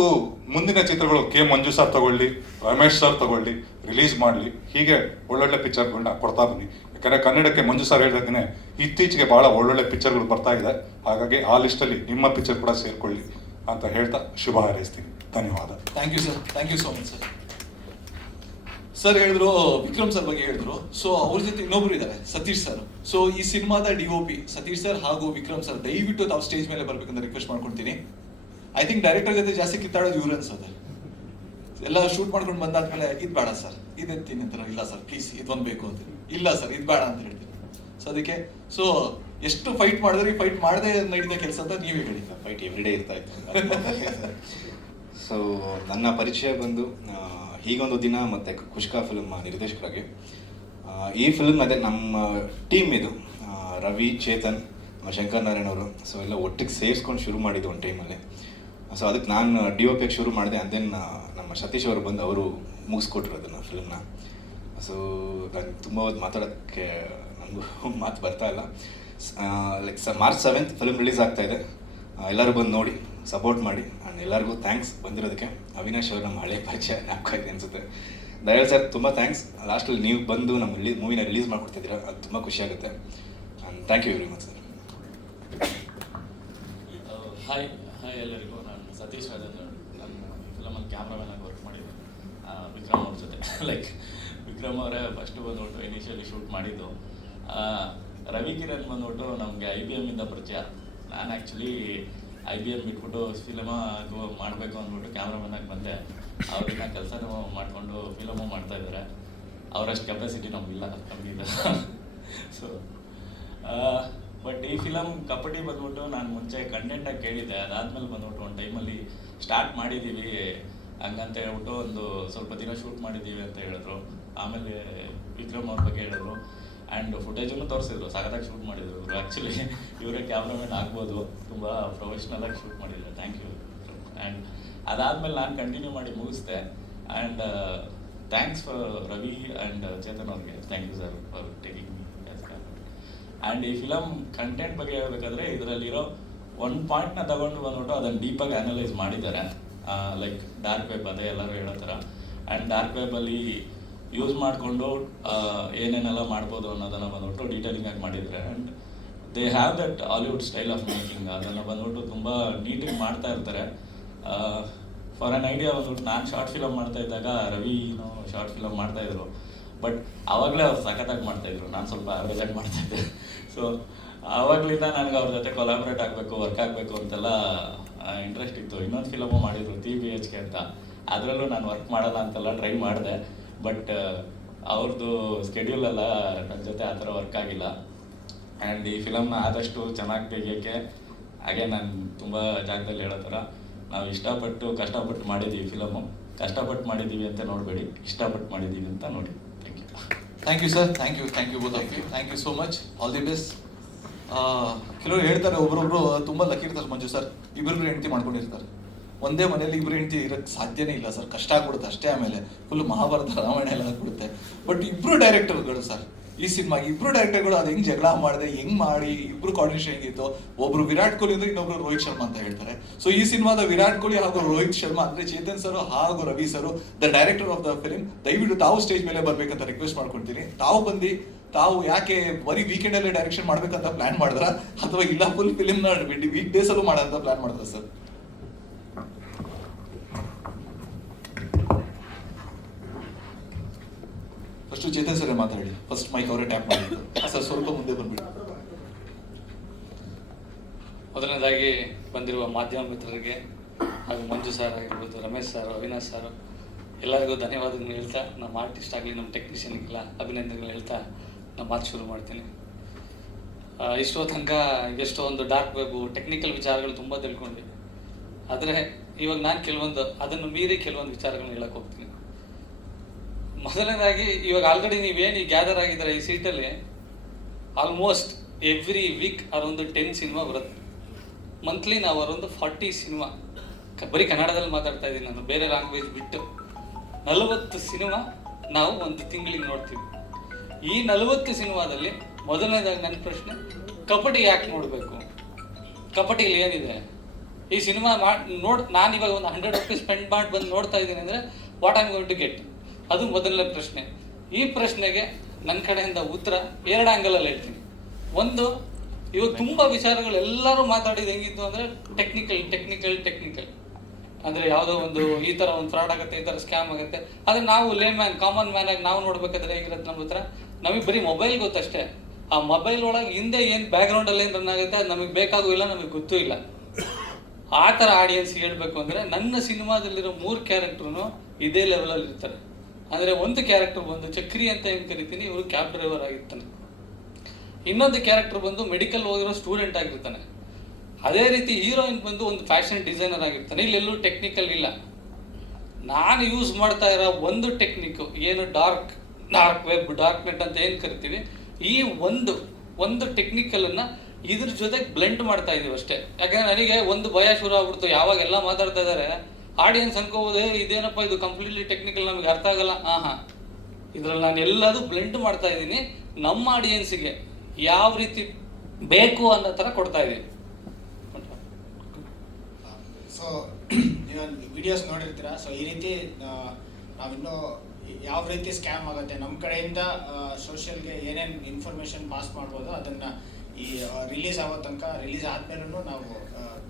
ಮುಂದಿನ ಚಿತ್ರಗಳು ಕೆ ಮಂಜು ಸರ್ ತಗೊಳ್ಳಿ, ರಮೇಶ್ ಸರ್ ತಗೊಳ್ಳಿ, ರಿಲೀಸ್ ಮಾಡಲಿ. ಹೀಗೆ ಒಳ್ಳೊಳ್ಳೆ ಪಿಕ್ಚರ್ಗಳನ್ನ ಕೊಡ್ತಾ ಬನ್ನಿ. ಯಾಕಂದರೆ ಕನ್ನಡಕ್ಕೆ ಮಂಜು ಸರ್ ಹೇಳಿದಾಗೆ ಇತ್ತೀಚೆಗೆ ಭಾಳ ಒಳ್ಳೊಳ್ಳೆ ಪಿಕ್ಚರ್ಗಳು ಬರ್ತಾ ಇದೆ. ಹಾಗಾಗಿ ಆ ಲಿಸ್ಟಲ್ಲಿ ನಿಮ್ಮ ಪಿಕ್ಚರ್ ಕೂಡ ಸೇರಿಕೊಳ್ಳಿ ಅಂತ ಹೇಳ್ತಾ ಶುಭ ಹಾರೈಸ್ತೀನಿ. ಧನ್ಯವಾದ. Thank you sir, thank you so much sir. Sir ಹೇಳಿದ್ರು, ವಿಕ್ರಮ್ ಸರ್ ಬಗ್ಗೆ ಹೇಳಿದ್ರು. ಸೊ ಅವ್ರ ಜೊತೆ ಇನ್ನೊಬ್ರು ಇದ್ದಾರೆ, ಸತೀಶ್ ಸರ್. ಸೊ ಈ ಸಿನಿಮಾದ DOP ಸತೀಶ್ ಸರ್ ಹಾಗೂ ವಿಕ್ರಮ್ ಸರ್ ದಯವಿಟ್ಟು ತಾವು ಸ್ಟೇಜ್ ಮೇಲೆ ಬರ್ಬೇಕಂತ ರಿಕ್ವೆಸ್ಟ್ ಮಾಡ್ಕೊಳ್ತೀನಿ. ಐ ಥಿಂಕ್ ಡೈರೆಕ್ಟರ್ ಜೊತೆ ಜಾಸ್ತಿ ಕಿತ್ತಾಡೋದು ಇವ್ರು ಅನ್ಸೋದು. ಎಲ್ಲ ಶೂಟ್ ಮಾಡ್ಕೊಂಡು ಬಂದಾದ್ಮೇಲೆ ಇದು ಬೇಡ ಸರ್, ಇದೆತ್ತೀನಿ ಅಂತಾರೆ. ಇಲ್ಲ ಸರ್ ಪ್ಲೀಸ್ ಇದೊಂದು ಬೇಕು ಅಂತ. ಇಲ್ಲ ಸರ್ ಇದು ಬೇಡ ಅಂತ ಹೇಳ್ತೀನಿ. ಸೊ ಅದಕ್ಕೆ ಸೊ ಎಷ್ಟು ಫೈಟ್ ಮಾಡಿದ್ರಿ, ಫೈಟ್ ಮಾಡದೆ ನಡೀತಾ ಕೆಲಸ ಅಂತ ನೀವೇ ಹೇಳಿ. ಫೈಟ್ ಎವ್ರಿಡೇ ಇರ್ತಾ ಇತ್ತು. ಸೊ ನನ್ನ ಪರಿಚಯ ಬಂದು ಹೀಗೊಂದು ದಿನ ಮತ್ತು ಖುಷ್ಕಾ ಫಿಲ್ಮ್ ನಿರ್ದೇಶಕರಾಗಿ. ಈ ಫಿಲ್ಮ್ ಅದೇ ನಮ್ಮ ಟೀಮ್ ಇದು, ರವಿ, ಚೇತನ್, ಶಂಕರ್ ನಾರಾಯಣ್ ಅವರು. ಸೊ ಎಲ್ಲ ಒಟ್ಟಿಗೆ ಸೇರಿಸ್ಕೊಂಡು ಶುರು ಮಾಡಿದ್ದು ಒಂದು ಟೈಮಲ್ಲಿ. ಸೊ ಅದಕ್ಕೆ ನಾನು DOP ಶುರು ಮಾಡಿದೆ. ಅಂದೇನ್ ನಮ್ಮ ಸತೀಶ್ ಅವರು ಬಂದು ಅವರು ಮುಗಿಸ್ಕೊಟ್ರು ಅದನ್ನು ಫಿಲ್ಮ್ನ. ಸೊ ನಾನು ತುಂಬ ಹೊತ್ತು ಮಾತಾಡೋಕ್ಕೆ ನನಗೂ ಮಾತು ಬರ್ತಾ ಇಲ್ಲ. Like March 7th film release ಆಗ್ತಾ ಇದೆ. ಎಲ್ಲರೂ ಬಂದು ನೋಡಿ ಸಪೋರ್ಟ್ ಮಾಡಿ. ಆ್ಯಂಡ್ ಎಲ್ಲರಿಗೂ ಥ್ಯಾಂಕ್ಸ್ ಬಂದಿರೋದಕ್ಕೆ. ಅವಿನಾಶ್ ಅವರು ನಮ್ಮ ಹಳೆ ಪರಿಚಯ ಜ್ಞಾಪಕ ಇದೆ ಅನಿಸುತ್ತೆ. ದಯಾಳ್ ಸರ್ ತುಂಬ ಥ್ಯಾಂಕ್ಸ್. ಲಾಸ್ಟಲ್ಲಿ ನೀವು ಬಂದು ನಮ್ಮ ಮೂವಿನ ರಿಲೀಸ್ ಮಾಡ್ಕೊಡ್ತಿದ್ದೀರಾ, ಅದು ತುಂಬ ಖುಷಿಯಾಗುತ್ತೆ. And thank you very much sir. Hi ಎಲ್ಲರಿಗೂ. ನಾನು ಸತೀಶ್ ರಾಜೇಂದ್ರ. ನಾನು ಫಿಲಮಲ್ಲಿ ಕ್ಯಾಮ್ರಾಮನ್ ಆಗಿ ವರ್ಕ್ ಮಾಡಿದ್ದೆ ವಿಕ್ರಮ್ ಅವ್ರ ಜೊತೆ. ಲೈಕ್ ವಿಕ್ರಮ್ ಅವರೇ ಫಸ್ಟು ಬಂದ್ಬಿಟ್ಟು ಇನಿಷಿಯಲಿ ಶೂಟ್ ಮಾಡಿದ್ದು. ರವಿ ಕಿರಣ್ ಬಂದ್ಬಿಟ್ಟು ನಮಗೆ IBM ಪರಿಚಯ. ನಾನು ಆ್ಯಕ್ಚುಲಿ IBM ಬಿಟ್ಬಿಟ್ಟು ಫಿಲಮ ಮಾಡಬೇಕು ಅಂದ್ಬಿಟ್ಟು ಕ್ಯಾಮ್ರಾಮನ್ ಆಗಿ ಬಂದೆ. ಅವ್ರನ್ನ ಕೆಲಸನೂ ಮಾಡಿಕೊಂಡು ಫಿಲಮು ಮಾಡ್ತಾಯಿದ್ದಾರೆ. ಅವರಷ್ಟು ಕೆಪಾಸಿಟಿ ನಮಗಿಲ್ಲ, ನಮಗಿಲ್ಲ. ಸೊ ಬಟ್ ಈ ಫಿಲಮ್ ಕಪಟಿ ಬಂದ್ಬಿಟ್ಟು ನಾನು ಮುಂಚೆ ಕಂಟೆಂಟಾಗಿ ಕೇಳಿದ್ದೆ. ಅದಾದಮೇಲೆ ಬಂದ್ಬಿಟ್ಟು ಒಂದು ಟೈಮಲ್ಲಿ ಸ್ಟಾರ್ಟ್ ಮಾಡಿದ್ದೀವಿ ಹಂಗಂತ ಹೇಳ್ಬಿಟ್ಟು ಒಂದು ಸ್ವಲ್ಪ ದಿನ ಶೂಟ್ ಮಾಡಿದ್ದೀವಿ ಅಂತ ಹೇಳಿದ್ರು. ಆಮೇಲೆ ವಿಕ್ರಮ್ ಅವ್ರ ಬಗ್ಗೆ ಹೇಳಿದ್ರು. ಆ್ಯಂಡ್ ಫುಟೇಜನ್ನು ತೋರಿಸಿದ್ರು, ಸಖತ್ತಾಗಿ ಶೂಟ್ ಮಾಡಿದ್ರು ಇವರು. ಆ್ಯಕ್ಚುಲಿ ಇವರೇ ಕ್ಯಾಮ್ರಾಮನ್ ಆಗ್ಬೋದು, ತುಂಬ ಪ್ರೊಫೆಷ್ನಲಾಗಿ ಶೂಟ್ ಮಾಡಿದ್ರು. Thank you. ಆ್ಯಂಡ್ ಅದಾದಮೇಲೆ ನಾನು ಕಂಟಿನ್ಯೂ ಮಾಡಿ ಮುಗಿಸ್ದೆ. And thanks for Ravi and Chetan ಅವ್ರಿಗೆ. Thank you sir for taking me as cameraman. And ಈ ಫಿಲಮ್ ಕಂಟೆಂಟ್ ಬಗ್ಗೆ ಹೇಳ್ಬೇಕಾದ್ರೆ ಇದರಲ್ಲಿರೋ ಒಂದು ಪಾಯಿಂಟ್ನ ತಗೊಂಡು ಬಂದ್ಬಿಟ್ಟು ಅದನ್ನು ಡೀಪಾಗಿ ಅನಲೈಸ್ ಮಾಡಿದ್ದಾರೆ. ಲೈಕ್ ಡಾರ್ಕ್ ವೆಬ್, ಅದೇ ಎಲ್ಲರೂ ಹೇಳೋ ಥರ. ಆ್ಯಂಡ್ ಡಾರ್ಕ್ ವೆಬ್ಬಲ್ಲಿ ಯೂಸ್ ಮಾಡಿಕೊಂಡು ಏನೇನೆಲ್ಲ ಮಾಡ್ಬೋದು ಅನ್ನೋದನ್ನು ಬಂದ್ಬಿಟ್ಟು ಡೀಟೇಲಿಂಗಾಗಿ ಮಾಡಿದ್ದಾರೆ. And they have that Hollywood style of making. ಅದನ್ನು ಬಂದ್ಬಿಟ್ಟು ತುಂಬ ನೀಟಾಗಿ ಮಾಡ್ತಾ ಇರ್ತಾರೆ. ಫಾರ್ ಆನ್ ಐಡಿಯಾ ಬಂದ್ಬಿಟ್ಟು ನಾನು ಶಾರ್ಟ್ ಫಿಲಮ್ ಮಾಡ್ತಾ ಇದ್ದಾಗ ರವಿನೂ ಶಾರ್ಟ್ ಫಿಲಮ್ ಮಾಡ್ತಾಯಿದ್ರು. ಬಟ್ ಆವಾಗಲೇ ಅವ್ರು ಸಖತ್ತಾಗಿ ಮಾಡ್ತಾಯಿದ್ರು, ನಾನು ಸ್ವಲ್ಪ ಆವ್ರೇಜಾಗಿ ಮಾಡ್ತಾಯಿದ್ದೆ. ಸೊ ಆವಾಗಲಿಂದ ನನಗೆ ಅವ್ರ ಜೊತೆ ಕೊಲಾಬ್ರೇಟ್ ಆಗಬೇಕು, ವರ್ಕ್ ಆಗಬೇಕು ಅಂತೆಲ್ಲ ಇಂಟ್ರೆಸ್ಟ್ ಇತ್ತು. ಇನ್ನೊಂದು ಫಿಲಮು ಮಾಡಿದರು 3 BHK ಅಂತ. ಅದರಲ್ಲೂ ನಾನು ವರ್ಕ್ ಮಾಡೋಲ್ಲ ಅಂತೆಲ್ಲ ಟ್ರೈ ಮಾಡಿದೆ. ಬಟ್ ಅವ್ರದ್ದು ಸ್ಕೆಡ್ಯೂಲೆಲ್ಲ ನನ್ನ ಜೊತೆ ಆ ಥರ ವರ್ಕ್ ಆಗಿಲ್ಲ. ಆ್ಯಂಡ್ ಈ ಫಿಲಮ್ನ ಆದಷ್ಟು ಚೆನ್ನಾಗಿ ತೆಗಿಯೋಕ್ಕೆ ಹಾಗೆ ನಾನು ತುಂಬ ಜಾಗದಲ್ಲಿ ಹೇಳೋ ಥರ ನಾವು ಇಷ್ಟಪಟ್ಟು ಕಷ್ಟಪಟ್ಟು ಮಾಡಿದ್ದೀವಿ ಫಿಲಮು. ಕಷ್ಟಪಟ್ಟು ಮಾಡಿದ್ದೀವಿ ಅಂತ ನೋಡಬೇಡಿ, ಇಷ್ಟಪಟ್ಟು ಮಾಡಿದ್ದೀವಿ ಅಂತ ನೋಡಿ. Thank you. Thank you sir, thank you both of you. Thank you so much, all the best. ಕೆಲವರು ಹೇಳ್ತಾರೆ ಒಬ್ಬರೊಬ್ರು ತುಂಬ ಲಕ್ಕಿ ಇರ್ತಾರೆ. ಮಂಜು ಸರ್ ಇಬ್ಬರು ಹೆಂಡತಿ ಮಾಡ್ಕೊಂಡಿರ್ತಾರೆ. ಒಂದೇ ಮನೇಲಿ ಇಬ್ಬರು ಹೆಂಡತಿ ಇರೋಕ್ಕೆ ಸಾಧ್ಯನೇ ಇಲ್ಲ ಸರ್, ಕಷ್ಟ ಆಗ್ಬಿಡುತ್ತೆ ಅಷ್ಟೇ. ಆಮೇಲೆ ಫುಲ್ ಮಹಾಭಾರತ ರಾಮಾಯಣ ಎಲ್ಲ ಆಗ್ಬಿಡುತ್ತೆ. ಬಟ್ ಇಬ್ಬರು ಡೈರೆಕ್ಟರ್ಗಳು ಸರ್, ಈ ಸಿನಿಮಾ ಇಬ್ರು ಡೈರೆಕ್ಟರ್ಗಳು ಅದು ಹೆಂಗ್ ಜಗಳ ಮಾಡಿದೆ, ಹೆಂಗ್ ಮಾಡಿ ಇಬ್ರು ಕಾಂಬಿನೇಷನ್ ಹೆಂಗಿತ್ತು, ಒಬ್ರು ವಿರಾಟ್ ಕೊಹ್ಲಿ ಅಂದ್ರೆ ಇನ್ನೊಬ್ರು ರೋಹಿತ್ ಶರ್ಮಾ ಅಂತ ಹೇಳ್ತಾರೆ. ಸೊ ಈ ಸಿನಿಮಾದ ವಿರಾಟ್ ಕೊಹ್ಲಿ ಹಾಗೂ ರೋಹಿತ್ ಶರ್ಮಾ ಅಂದ್ರೆ ಚೇತನ್ ಸರ್ ಹಾಗೂ Ravi sir, the director of the film, ದಯವಿಟ್ಟು ತಾವು ಸ್ಟೇಜ್ ಮೇಲೆ ಬರ್ಬೇಕಂತ ರಿಕ್ವೆಸ್ಟ್ ಮಾಡ್ಕೊಳ್ತೀನಿ. ತಾವು ಯಾಕೆ ಬರೀ ವೀಕೆಂಡ್ ಅಲ್ಲಿ ಡೈರೆಕ್ಷನ್ ಮಾಡ್ಬೇಕಂತ ಪ್ಲಾನ್ ಮಾಡಿದ್ರ ಅಥವಾ ಇಲ್ಲ ಫುಲ್ ಫಿಲ್ಮ್ ನ ವೀಕ್ ಡೇಸ್ ಅಲ್ಲೂ ಮಾಡಂತ ಪ್ಲಾನ್ ಮಾಡಿದ್ರ ಸರ್? ಫಸ್ಟ್ ಚೇತನ್ ಸರ್ ಮಾತಾಡಿ, ಫಸ್ಟ್ ಮೈಕ್ ಅವರೇ ಟ್ಯಾಪ್ ಮಾಡಿದ್ರು ಸರ್, ಸ್ವಲ್ಪ ಮುಂದೆ ಬಂದ್ಬಿಡಿ. ಮೊದಲನೇದಾಗಿ ಬಂದಿರುವ ಮಾಧ್ಯಮ ಮಿತ್ರರಿಗೆ ಹಾಗೂ ಮಂಜು ಸರ್ ಆಗಿರ್ಬೋದು, ರಮೇಶ್ ಸರ್, ಅವಿನಾಶ್ ಸರ್ ಎಲ್ಲರಿಗೂ ಧನ್ಯವಾದಗಳು ಹೇಳ್ತಾ, ನಮ್ಮ ಆರ್ಟಿಸ್ಟ್ ಆಗಲಿ ನಮ್ಮ ಟೆಕ್ನಿಷಿಯನ್ಗೆಲ್ಲ ಅಭಿನಂದನೆಗಳು ಹೇಳ್ತಾ ನಮ್ಮ ಮಾತು ಶುರು ಮಾಡ್ತೀನಿ. ಇಷ್ಟೋ ತನಕ ಎಷ್ಟೋ ಒಂದು ಡಾರ್ಕ್ ವೆಬ್ ಟೆಕ್ನಿಕಲ್ ವಿಚಾರಗಳು ತುಂಬ ತಿಳ್ಕೊಂಡ್ವಿ. ಆದರೆ ಇವಾಗ ನಾನು ಕೆಲವೊಂದು ಅದನ್ನು ಮೀರಿ ಕೆಲವೊಂದು ವಿಚಾರಗಳನ್ನ ಹೇಳಕ್ಕೆ ಹೋಗ್ತೀನಿ. ಮೊದಲನೇದಾಗಿ ಇವಾಗ ಆಲ್ರೆಡಿ ನೀವೇನು ಗ್ಯಾದರ್ ಆಗಿದ್ದಾರೆ ಈ ಸೀಟಲ್ಲಿ, ಆಲ್ಮೋಸ್ಟ್ ಎವ್ರಿ ವೀಕ್ ಅರೌಂದು 10 ಸಿನಿಮಾ ಬರುತ್ತೆ. ಮಂತ್ಲಿ ನಾವು ಅರೌಂದು 40 ಸಿನಿಮಾ, ಬರೀ ಕನ್ನಡದಲ್ಲಿ ಮಾತಾಡ್ತಾ ಇದ್ದೀನಿ ನಾನು, ಬೇರೆ ಲ್ಯಾಂಗ್ವೇಜ್ ಬಿಟ್ಟು 40 ಸಿನಿಮಾ ನಾವು ಒಂದು ತಿಂಗಳಿಗೆ ನೋಡ್ತೀವಿ. ಈ 40 ಸಿನಿಮಾದಲ್ಲಿ ಮೊದಲನೇದಾಗಿ ನನ್ನ ಪ್ರಶ್ನೆ, ಕಬಡ್ಡಿ ಯಾಕೆ ನೋಡಬೇಕು? ಕಬಡ್ಡಿಲಿ ಏನಿದೆ? ಈ ಸಿನಿಮಾ ನಾನು ಇವಾಗ ಒಂದು 100 ರೂಪೀಸ್ ಸ್ಪೆಂಡ್ ಮಾಡಿ ಬಂದು ನೋಡ್ತಾ ಇದ್ದೀನಿ ಅಂದರೆ what I am going to get? ಅದು ಮೊದಲನೇ ಪ್ರಶ್ನೆ. ಈ ಪ್ರಶ್ನೆಗೆ ನನ್ನ ಕಡೆಯಿಂದ ಉತ್ತರ 2 ಆ್ಯಂಗಲಲ್ಲಿ ಹೇಳ್ತೀನಿ. ಒಂದು, ಇವಾಗ ತುಂಬ ವಿಚಾರಗಳು ಎಲ್ಲರೂ ಮಾತಾಡಿದ್ದು ಹೆಂಗಿತ್ತು ಅಂದರೆ ಟೆಕ್ನಿಕಲ್ ಅಂದರೆ ಯಾವುದೋ ಒಂದು ಈ ಥರ ಒಂದು ಫ್ರಾಡ್ ಆಗುತ್ತೆ, ಈ ಥರ ಸ್ಕ್ಯಾಮ್ ಆಗುತ್ತೆ. ಆದರೆ ನಾವು ಕಾಮನ್ ಮ್ಯಾನ್ ಆಗಿ ನಾವು ನೋಡ್ಬೇಕಾದ್ರೆ ಹೇಗಿರುತ್ತೆ ನಮ್ಮ ಹತ್ರ, ನಮಗೆ ಬರೀ ಮೊಬೈಲ್ ಗೊತ್ತಷ್ಟೇ. ಆ ಮೊಬೈಲ್ ಒಳಗೆ ಹಿಂದೆ ಏನು ಬ್ಯಾಕ್ಗ್ರೌಂಡಲ್ಲಿ ಏನು ರನ್ ಆಗುತ್ತೆ ಅದು ನಮಗೆ ಬೇಕಾಗೂ ಇಲ್ಲ, ನಮಗೆ ಗೊತ್ತೂ ಇಲ್ಲ. ಆ ಥರ ಆಡಿಯನ್ಸ್ ಹೇಳಬೇಕು ಅಂದರೆ ನನ್ನ ಸಿನಿಮಾದಲ್ಲಿರೋ 3 ಕ್ಯಾರೆಕ್ಟ್ರು ಇದೇ ಲೆವೆಲಲ್ಲಿ ಇರ್ತಾರೆ. ಅಂದರೆ ಒಂದು ಕ್ಯಾರೆಕ್ಟರ್ ಬಂದು ಚಕ್ರಿ ಅಂತ ಏನು ಕರಿತೀನಿ, ಇವರು ಕ್ಯಾಬ್ ಡ್ರೈವರ್ ಆಗಿರ್ತಾನೆ. ಇನ್ನೊಂದು ಕ್ಯಾರೆಕ್ಟರ್ ಬಂದು ಮೆಡಿಕಲ್ ಹೋಗಿರೋ ಸ್ಟೂಡೆಂಟ್ ಆಗಿರ್ತಾನೆ. ಅದೇ ರೀತಿ ಹೀರೋಯಿನ್ ಬಂದು ಒಂದು ಫ್ಯಾಷನ್ ಡಿಸೈನರ್ ಆಗಿರ್ತಾನೆ. ಇಲ್ಲೆಲ್ಲೂ ಟೆಕ್ನಿಕಲ್ ಇಲ್ಲ. ನಾನು ಯೂಸ್ ಮಾಡ್ತಾ ಇರೋ ಒಂದು ಟೆಕ್ನಿಕ್ಕು ಏನು ಡಾರ್ಕ್ ವೆಬ್, ಡಾರ್ಕ್ ನೆಟ್ ಅಂತ ಏನು ಕರಿತೀವಿ, ಈ ಒಂದು ಟೆಕ್ನಿಕಲನ್ನು ಇದ್ರ ಜೊತೆಗೆ ಬ್ಲೆಂಡ್ ಮಾಡ್ತಾ ಇದೀವಿ ಅಷ್ಟೇ. ಯಾಕಂದರೆ ನನಗೆ ಒಂದು ಭಯ ಶುರು ಆಗ್ಬಿಡ್ತು, ಯಾವಾಗ ಎಲ್ಲ ಮಾತಾಡ್ತಾ ಇದ್ದಾರೆ ಆಡಿಯನ್ಸ್ ಅನ್ಕೋಬೋದೇ ಇದೇನಪ್ಪ ಇದು ಕಂಪ್ಲೀಟ್ಲಿ ಟೆಕ್ನಿಕಲ್, ನಮಗೆ ಅರ್ಥ ಆಗಲ್ಲ. ಇದರಲ್ಲಿ ನಾನು ಎಲ್ಲದೂ ಬ್ಲೆಂಡ್ ಮಾಡ್ತಾ ಇದ್ದೀನಿ, ನಮ್ಮ ಆಡಿಯನ್ಸಿಗೆ ಯಾವ ರೀತಿ ಬೇಕು ಅನ್ನೋ ಥರ ಕೊಡ್ತಾ ಇದ್ದೀನಿ. ಸೊ ನೀವು ವಿಡಿಯೋಸ್ ನೋಡಿರ್ತೀರ. ಸೊ ಈ ರೀತಿ ನಾವಿನ್ನೂ ಯಾವ ರೀತಿ ಸ್ಕ್ಯಾಮ್ ಆಗುತ್ತೆ, ನಮ್ಮ ಕಡೆಯಿಂದ ಸೋಷಿಯಲ್ಗೆ ಏನೇನು ಇನ್ಫಾರ್ಮೇಷನ್ ಪಾಸ್ ಮಾಡ್ಬೋದು ಅದನ್ನು ಈ ರಿಲೀಸ್ ಆಗೋ ತನಕ, ರಿಲೀಸ್ ಆದಮೇಲೂ ನಾವು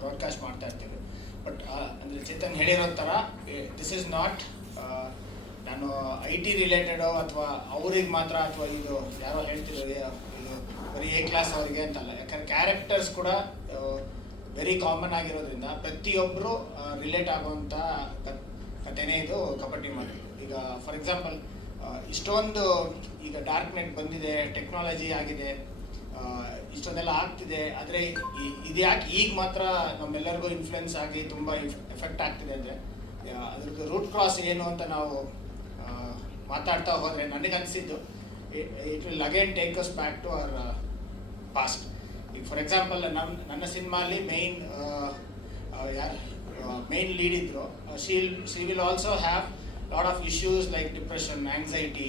ಬ್ರಾಡ್ಕಾಸ್ಟ್ ಮಾಡ್ತಾ ಇರ್ತೀವಿ. ಬಟ್ ಅಂದರೆ ಚೇತನ್ ಹೇಳಿರೋ ಥರ ದಿಸ್ ಈಸ್ ನಾಟ್ ನಾನು IT ರಿಲೇಟೆಡೋ ಅಥವಾ ಅವ್ರಿಗೆ ಮಾತ್ರ, ಅಥವಾ ಇದು ಯಾರೋ ಹೇಳ್ತಿರೋದು ಇದು ಬರೀ A ಕ್ಲಾಸ್ ಅವರಿಗೆ ಅಂತಲ್ಲ. ಯಾಕಂದರೆ ಕ್ಯಾರೆಕ್ಟರ್ಸ್ ಕೂಡ ವೆರಿ ಕಾಮನ್ ಆಗಿರೋದ್ರಿಂದ ಪ್ರತಿಯೊಬ್ಬರು ರಿಲೇಟ್ ಆಗುವಂಥ ಕಥೆನೇ ಇದು ಕಬಡ್ಡಿ ಮಾತು. ಈಗ ಫಾರ್ ಎಕ್ಸಾಂಪಲ್ ಇಷ್ಟೊಂದು ಈಗ ಡಾರ್ಕ್ ನೆಟ್ ಬಂದಿದೆ, ಟೆಕ್ನಾಲಜಿ ಆಗಿದೆ, ಇಷ್ಟೊಂದೆಲ್ಲ ಆಗ್ತಿದೆ. ಆದರೆ ಇದು ಯಾಕೆ ಈಗ ಮಾತ್ರ ನಮ್ಮೆಲ್ಲರಿಗೂ ಇನ್ಫ್ಲುಯೆನ್ಸ್ ಆಗಿ ತುಂಬ ಎಫೆಕ್ಟ್ ಆಗ್ತಿದೆ ಅಂದರೆ ಅದ್ರದ್ದು ರೂಟ್ ಕ್ರಾಸ್ ಏನು ಅಂತ ನಾವು ಮಾತಾಡ್ತಾ ಹೋದರೆ ನನಗನ್ಸಿದ್ದು it will again take us back to our past. ಈಗ ಫಾರ್ ಎಕ್ಸಾಂಪಲ್ ನನ್ನ ಸಿನಿಮಾಲಿ ಮೇನ್ ಲೀಡ್ ಇದ್ರು, she will also have lot of issues like depression, anxiety.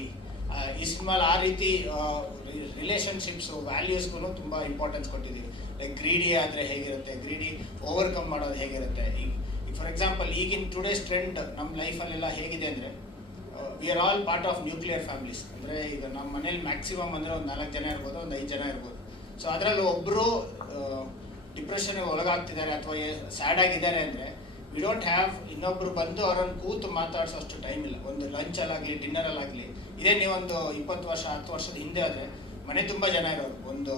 ಈ ಸಿನಿಮಾಲಿ ಆ ರೀತಿ ರಿಲೇಷನ್ಶಿಪ್ಸು, ವ್ಯಾಲ್ಯೂಸ್ಗೂ ತುಂಬ ಇಂಪಾರ್ಟೆನ್ಸ್ ಕೊಟ್ಟಿದ್ದೀವಿ. ಲೈಕ್ ಗ್ರೀಡಿ ಆದರೆ ಹೇಗಿರುತ್ತೆ, ಗ್ರೀಡಿ ಓವರ್ಕಮ್ ಮಾಡೋದು ಹೇಗಿರುತ್ತೆ. ಈಗ ಫಾರ್ ಎಕ್ಸಾಂಪಲ್ ಈಗಿನ ಟುಡೇಸ್ ಟ್ರೆಂಡ್ ನಮ್ಮ ಲೈಫಲ್ಲೆಲ್ಲ ಹೇಗಿದೆ ಅಂದರೆ V are all part of nuclear families. ಅಂದರೆ ಈಗ ನಮ್ಮ ಮನೇಲಿ ಮ್ಯಾಕ್ಸಿಮಮ್ ಅಂದರೆ ಒಂದು 4 ಜನ ಇರ್ಬೋದು, ಒಂದು 5 ಜನ ಇರ್ಬೋದು. ಸೊ ಅದರಲ್ಲಿ ಒಬ್ಬರು ಡಿಪ್ರೆಷನ್ಗೆ ಒಳಗಾಗ್ತಿದ್ದಾರೆ ಅಥವಾ ಸ್ಯಾಡ್ ಆಗಿದ್ದಾರೆ ಅಂದರೆ ವಿ ಡೋಂಟ್ ಹ್ಯಾವ್ ಇನ್ನೊಬ್ರು ಬಂದು ಅವರನ್ನು ಕೂತು ಮಾತಾಡ್ಸೋಷ್ಟು ಟೈಮ್ ಇಲ್ಲ. ಒಂದು ಲಂಚಲ್ಲಾಗಲಿ ಡಿನ್ನರಲ್ಲಾಗಲಿ, ಇದೇ ನೀವೊಂದು 20 ವರ್ಷ 10 ವರ್ಷದ ಹಿಂದೆ ಆದರೆ ಮನೆ ತುಂಬ ಜನ ಇರೋರು, ಒಂದು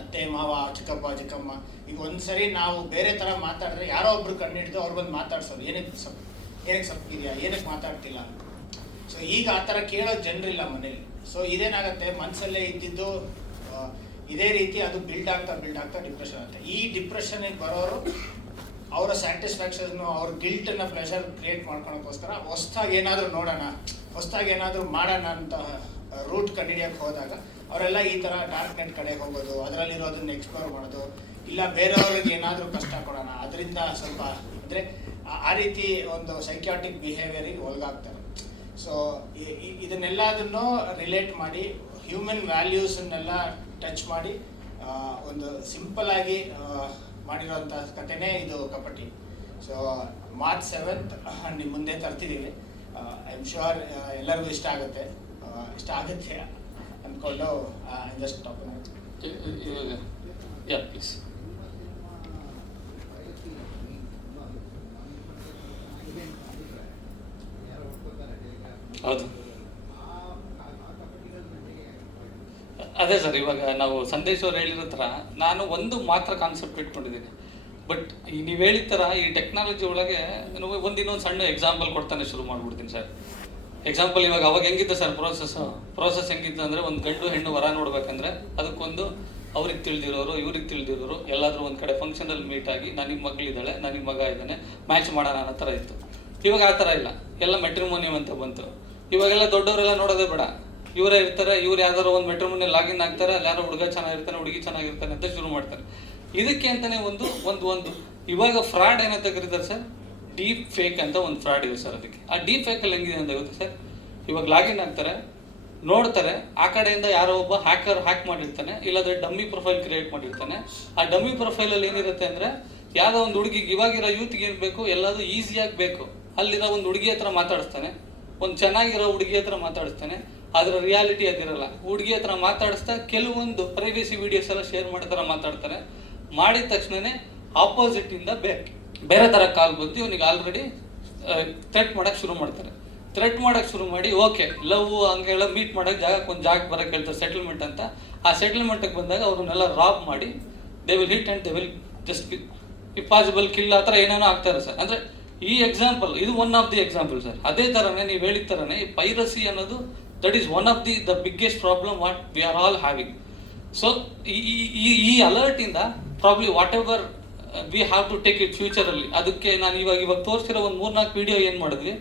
ಅತ್ತೆ ಮಾವ, ಚಿಕ್ಕಮ್ಮ. ಈಗ ಒಂದು ಸರಿ ನಾವು ಬೇರೆ ಥರ ಮಾತಾಡಿದ್ರೆ ಯಾರೋ ಒಬ್ರು ಕಣ್ಣಿಡ್ದು ಅವ್ರು ಬಂದು ಮಾತಾಡ್ಸೋರು, ಏನಕ್ಕೆ ಸಪ್ಪಿದೆಯಾ, ಏನಕ್ಕೆ ಮಾತಾಡ್ತಿಲ್ಲ. ಸೊ ಈಗ ಆ ಥರ ಕೇಳೋ ಜನರಿಲ್ಲ ಮನೇಲಿ. ಸೊ ಇದೇನಾಗುತ್ತೆ, ಮನಸ್ಸಲ್ಲೇ ಇದ್ದಿದ್ದು ಇದೇ ರೀತಿ ಅದು ಬಿಲ್ಡ್ ಆಗ್ತಾ ಡಿಪ್ರೆಷನ್ ಆಗುತ್ತೆ. ಈ ಡಿಪ್ರೆಷನ್ಗೆ ಬರೋರು ಅವರ ಸ್ಯಾಟಿಸ್ಫ್ಯಾಕ್ಷನ್ನು, ಅವ್ರ ಗಿಲ್ಟನ್ನು, ಪ್ಲೆಷರ್ ಕ್ರಿಯೇಟ್ ಮಾಡ್ಕೊಳಕ್ಕೋಸ್ಕರ ಹೊಸ್ದಾಗಿ ಏನಾದರೂ ನೋಡೋಣ, ಹೊಸ್ದಾಗಿ ಏನಾದರೂ ಮಾಡೋಣ ಅಂತ ರೂಟ್ ಕಂಡುಹಿಡಿಯೋಕ್ಕೆ ಹೋದಾಗ ಅವರೆಲ್ಲ ಈ ಥರ ಡಾರ್ಕ್ ನೆಟ್ ಕಡೆಗೆ ಹೋಗೋದು, ಅದರಲ್ಲಿರೋದನ್ನ ಎಕ್ಸ್ಪ್ಲೋರ್ ಮಾಡೋದು, ಇಲ್ಲ ಬೇರೆಯವ್ರಿಗೆ ಏನಾದರೂ ಕಷ್ಟ ಕೊಡೋಣ ಅದರಿಂದ ಸ್ವಲ್ಪ ಅಂದರೆ ಆ ರೀತಿ ಒಂದು ಸೈಕ್ಯಾಟಿಕ್ ಬಿಹೇವಿಯರಿಗೆ ಒಳಗಾಗ್ತಾರೆ. ಸೊ ಇದನ್ನೆಲ್ಲದನ್ನು ರಿಲೇಟ್ ಮಾಡಿ ಹ್ಯೂಮನ್ ವ್ಯಾಲ್ಯೂಸನ್ನೆಲ್ಲ ಟಚ್ ಮಾಡಿ ಒಂದು ಸಿಂಪಲ್ ಆಗಿ ಮಾಡಿರೋಂಥ ಕಥೆನೇ ಇದು ಕಪಟಿ. ಸೊ ಮಾರ್ಚ್ 7th ನಿಮ್ಮ ಮುಂದೆ ತರ್ತಿದ್ದೀವಿ. ಐ ಆಮ್ ಶ್ಯೂರ್ ಎಲ್ಲರಿಗೂ ಇಷ್ಟ ಆಗುತ್ತೆ ಅಂದ್ಕೊಂಡು ಜಸ್ಟ್ ಟಾಪ್ ಯಾ ಪ್ಲೀಸ್. ಹೌದು, ಅದೇ ಸರ್, ಇವಾಗ ನಾವು ಸಂದೇಶ್ ಅವ್ರು ಹೇಳಿರೋ ಥರ ನಾನು ಒಂದು ಮಾತ್ರ ಕಾನ್ಸೆಪ್ಟ್ ಇಟ್ಕೊಂಡಿದ್ದೀನಿ. ಬಟ್ ನೀವು ಹೇಳಿದ ಥರ ಈ ಟೆಕ್ನಾಲಜಿ ಒಳಗೆ ಇನ್ನೊಂದು ಸಣ್ಣ ಎಕ್ಸಾಂಪಲ್ ಕೊಡ್ತಾನೆ ಶುರು ಮಾಡ್ಬಿಡ್ತೀನಿ ಸರ್. ಎಕ್ಸಾಂಪಲ್, ಇವಾಗ ಅವಾಗ ಹೆಂಗಿತ್ತು ಸರ್ ಪ್ರೋಸೆಸ್ ಹೆಂಗಿತ್ತು ಅಂದರೆ, ಒಂದು ಗಂಡು ಹೆಣ್ಣು ವರ ನೋಡ್ಬೇಕಂದ್ರೆ ಅದಕ್ಕೊಂದು ಅವ್ರಿಗೆ ತಿಳಿದಿರೋರು ಇವ್ರಿಗೆ ತಿಳಿದಿರೋರು ಎಲ್ಲಾದರೂ ಒಂದು ಕಡೆ ಫಂಕ್ಷನಲ್ಲಿ ಮೀಟ್ ಆಗಿ ನನಗೆ ಮಗಳಿದ್ದಾಳೆ ನನಗೆ ಮಗ ಇದ್ದಾನೆ ಮ್ಯಾಚ್ ಮಾಡೋಣ ಅನ್ನೋ ಥರ ಇತ್ತು. ಇವಾಗ ಆ ಥರ ಇಲ್ಲ, ಎಲ್ಲ ಮೆಟ್ರಿಮೋನಿಯಮ್ ಅಂತ ಬಂತು. ಇವಾಗೆಲ್ಲ ದೊಡ್ಡವರೆಲ್ಲ ನೋಡೋದೇ ಬೇಡ, ಇವರೇ ಇರ್ತಾರೆ, ಇವ್ರು ಯಾವ್ದಾರು ಒಂದು ಮೆಟ್ರಿಮೋನಿಯಲ್ ಲಾಗಿನ್ ಆಗ್ತಾರೆ, ಅಲ್ಲಿ ಯಾರೋ ಹುಡುಗ ಚೆನ್ನಾಗಿರ್ತಾನೆ ಹುಡುಗಿ ಚೆನ್ನಾಗಿರ್ತಾನೆ ಅಂತ ಶುರು ಮಾಡ್ತಾರೆ. ಇದಕ್ಕೆ ಅಂತಾನೆ ಒಂದು ಇವಾಗ ಫ್ರಾಡ್ ಏನಂತ ಕರೀತಾರೆ ಸರ್, ಡೀಪ್ ಫೇಕ್ ಅಂತ ಒಂದು ಫ್ರಾಡ್ ಇದೆ ಸರ್. ಅದಕ್ಕೆ ಆ ಡೀಪ್ ಫೇಕಲ್ಲಿ ಹೆಂಗಿದೆ ಅಂತ ಗೊತ್ತಾ ಸರ್, ಇವಾಗ ಲಾಗಿನ್ ಆಗ್ತಾರೆ, ನೋಡ್ತಾರೆ, ಆ ಕಡೆಯಿಂದ ಯಾರೋ ಒಬ್ಬ ಹ್ಯಾಕ್ ಮಾಡಿರ್ತಾನೆ, ಇಲ್ಲಾಂದ್ರೆ ಡಮ್ಮಿ ಪ್ರೊಫೈಲ್ ಕ್ರಿಯೇಟ್ ಮಾಡಿರ್ತಾನೆ. ಆ ಡಮ್ಮಿ ಪ್ರೊಫೈಲಲ್ಲಿ ಏನಿರುತ್ತೆ ಅಂದರೆ, ಯಾವುದೋ ಒಂದು ಹುಡುಗಿಗೆ ಇವಾಗಿರೋ ಯೂತ್ಗೆ ಏನು ಬೇಕು ಎಲ್ಲದು ಈಸಿಯಾಗಿ ಬೇಕು, ಅಲ್ಲಿರೋ ಒಂದು ಹುಡುಗಿ ಹತ್ರ ಮಾತಾಡಿಸ್ತಾನೆ, ಒಂದು ಚೆನ್ನಾಗಿರೋ ಹುಡುಗಿ ಹತ್ರ ಮಾತಾಡಿಸ್ತಾನೆ. ಅದರ ರಿಯಾಲಿಟಿ ಅದಿರಲ್ಲ. ಹುಡುಗಿ ಹತ್ರ ಮಾತಾಡಿಸ್ತಾ ಕೆಲವೊಂದು ಪ್ರೈವೇಸಿ ವೀಡಿಯೋಸ್ ಎಲ್ಲ ಶೇರ್ ಮಾಡೋ ಥರ ಮಾತಾಡ್ತಾರೆ. ಮಾಡಿದ ತಕ್ಷಣವೇ ಆಪೋಸಿಟಿಂದ ಬೇರೆ ಥರ ಕಾಲ್ ಬಂದು ಇವನಿಗೆ ಆಲ್ರೆಡಿ ಥ್ರೆಟ್ ಮಾಡೋಕ್ಕೆ ಶುರು ಮಾಡ್ತಾರೆ. ಥ್ರೆಟ್ ಮಾಡೋಕ್ಕೆ ಶುರು ಮಾಡಿ ಓಕೆ ಲವ್ ಹಂಗೆಲ್ಲ ಮೀಟ್ ಮಾಡೋಕ್ಕೆ ಒಂದು ಜಾಗಕ್ಕೆ ಬರೋಕ್ಕೆ ಹೇಳ್ತಾರೆ, ಸೆಟಲ್ಮೆಂಟ್ ಅಂತ. ಆ ಸೆಟಲ್ಮೆಂಟ್ಗೆ ಬಂದಾಗ ಅವ್ರನ್ನೆಲ್ಲ ರಾಬ್ ಮಾಡಿ they will hit and they will just if possible kill ಆ ಥರ ಏನೇನೋ ಆಗ್ತಾರೆ ಸರ್. ಅಂದರೆ ಈ ಎಕ್ಸಾಂಪಲ್ ಇದು one of the example sir. ಅದೇ ಥರನೇ ನೀವು ಹೇಳಿದ ಥರನೇ ಈ ಪೈರಸಿ ಅನ್ನೋದು that is one of the biggest problem what we are all having. So ಈ ಅಲರ್ಟಿಂದ probably whatever we have to take it ಫ್ಯೂಚರಲ್ಲಿ. ಅದಕ್ಕೆ ನಾನು ಇವಾಗ ತೋರಿಸಿರೋ ಒಂದು 3-4 ವಿಡಿಯೋ ಏನು ಮಾಡಿದ್ವಿ,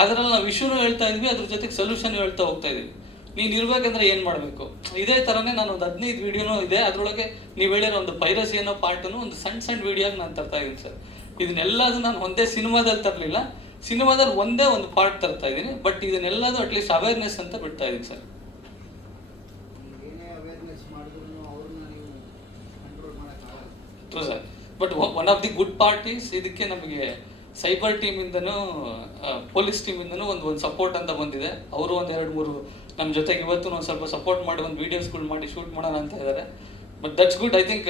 ಅದರಲ್ಲಿ ನಾವು ಇಶ್ಯೂನು ಹೇಳ್ತಾ ಇದ್ವಿ, ಅದ್ರ ಜೊತೆಗೆ ಸೊಲ್ಯೂಷನ್ ಹೇಳ್ತಾ ಹೋಗ್ತಾ ಇದ್ವಿ. ನೀನು ಇರಬೇಕಂದ್ರೆ ಏನು ಮಾಡಬೇಕು, ಇದೇ ಥರನೇ ನಾನು ಒಂದು 15 ವಿಡಿಯೋನೂ ಇದೆ. ಅದರೊಳಗೆ ನೀವು ಹೇಳಿರೋ ಒಂದು ಪೈರಸಿ ಅನ್ನೋ ಪಾರ್ಟನ್ನು ಒಂದು ಸಣ್ಣ ವಿಡಿಯೋಗೆ ನಾನು ತರ್ತಾ ಇದ್ದೀನಿ ಸರ್. ಇದನ್ನೆಲ್ಲದು ನಾನು ಒಂದೇ ಸಿನಿಮಾದಲ್ಲಿ ತರಲಿಲ್ಲ, ಸಿನಿಮಾದಲ್ಲಿ ಒಂದೇ ಒಂದು ಪಾರ್ಟ್ ತರ್ತಾ ಇದ್ದೀನಿ. ಬಟ್ ಇದನ್ನೆಲ್ಲದು ಅಟ್ಲೀಸ್ಟ್ ಅವೇರ್ನೆಸ್ ಅಂತ ಬಿಡ್ತಾ ಇದ್ದೀನಿ sir. True sir. But one of the good part is ಇದಕ್ಕೆ ನಮಗೆ ಸೈಬರ್ ಟೀಮಿಂದನೂ ಪೊಲೀಸ್ ಟೀಮಿಂದನೂ ಒಂದು ಸಪೋರ್ಟ್ ಅಂತ ಬಂದಿದೆ. ಅವರು ಒಂದು 2-3 ನಮ್ಮ ಜೊತೆಗೆ ಇವತ್ತು ಒಂದು ಸ್ವಲ್ಪ ಸಪೋರ್ಟ್ ಮಾಡಿ ಒಂದು ವೀಡಿಯೋಸ್ಗಳು ಮಾಡಿ ಶೂಟ್ ಮಾಡೋಣ ಅಂತ ಇದ್ದಾರೆ. But that's good. I think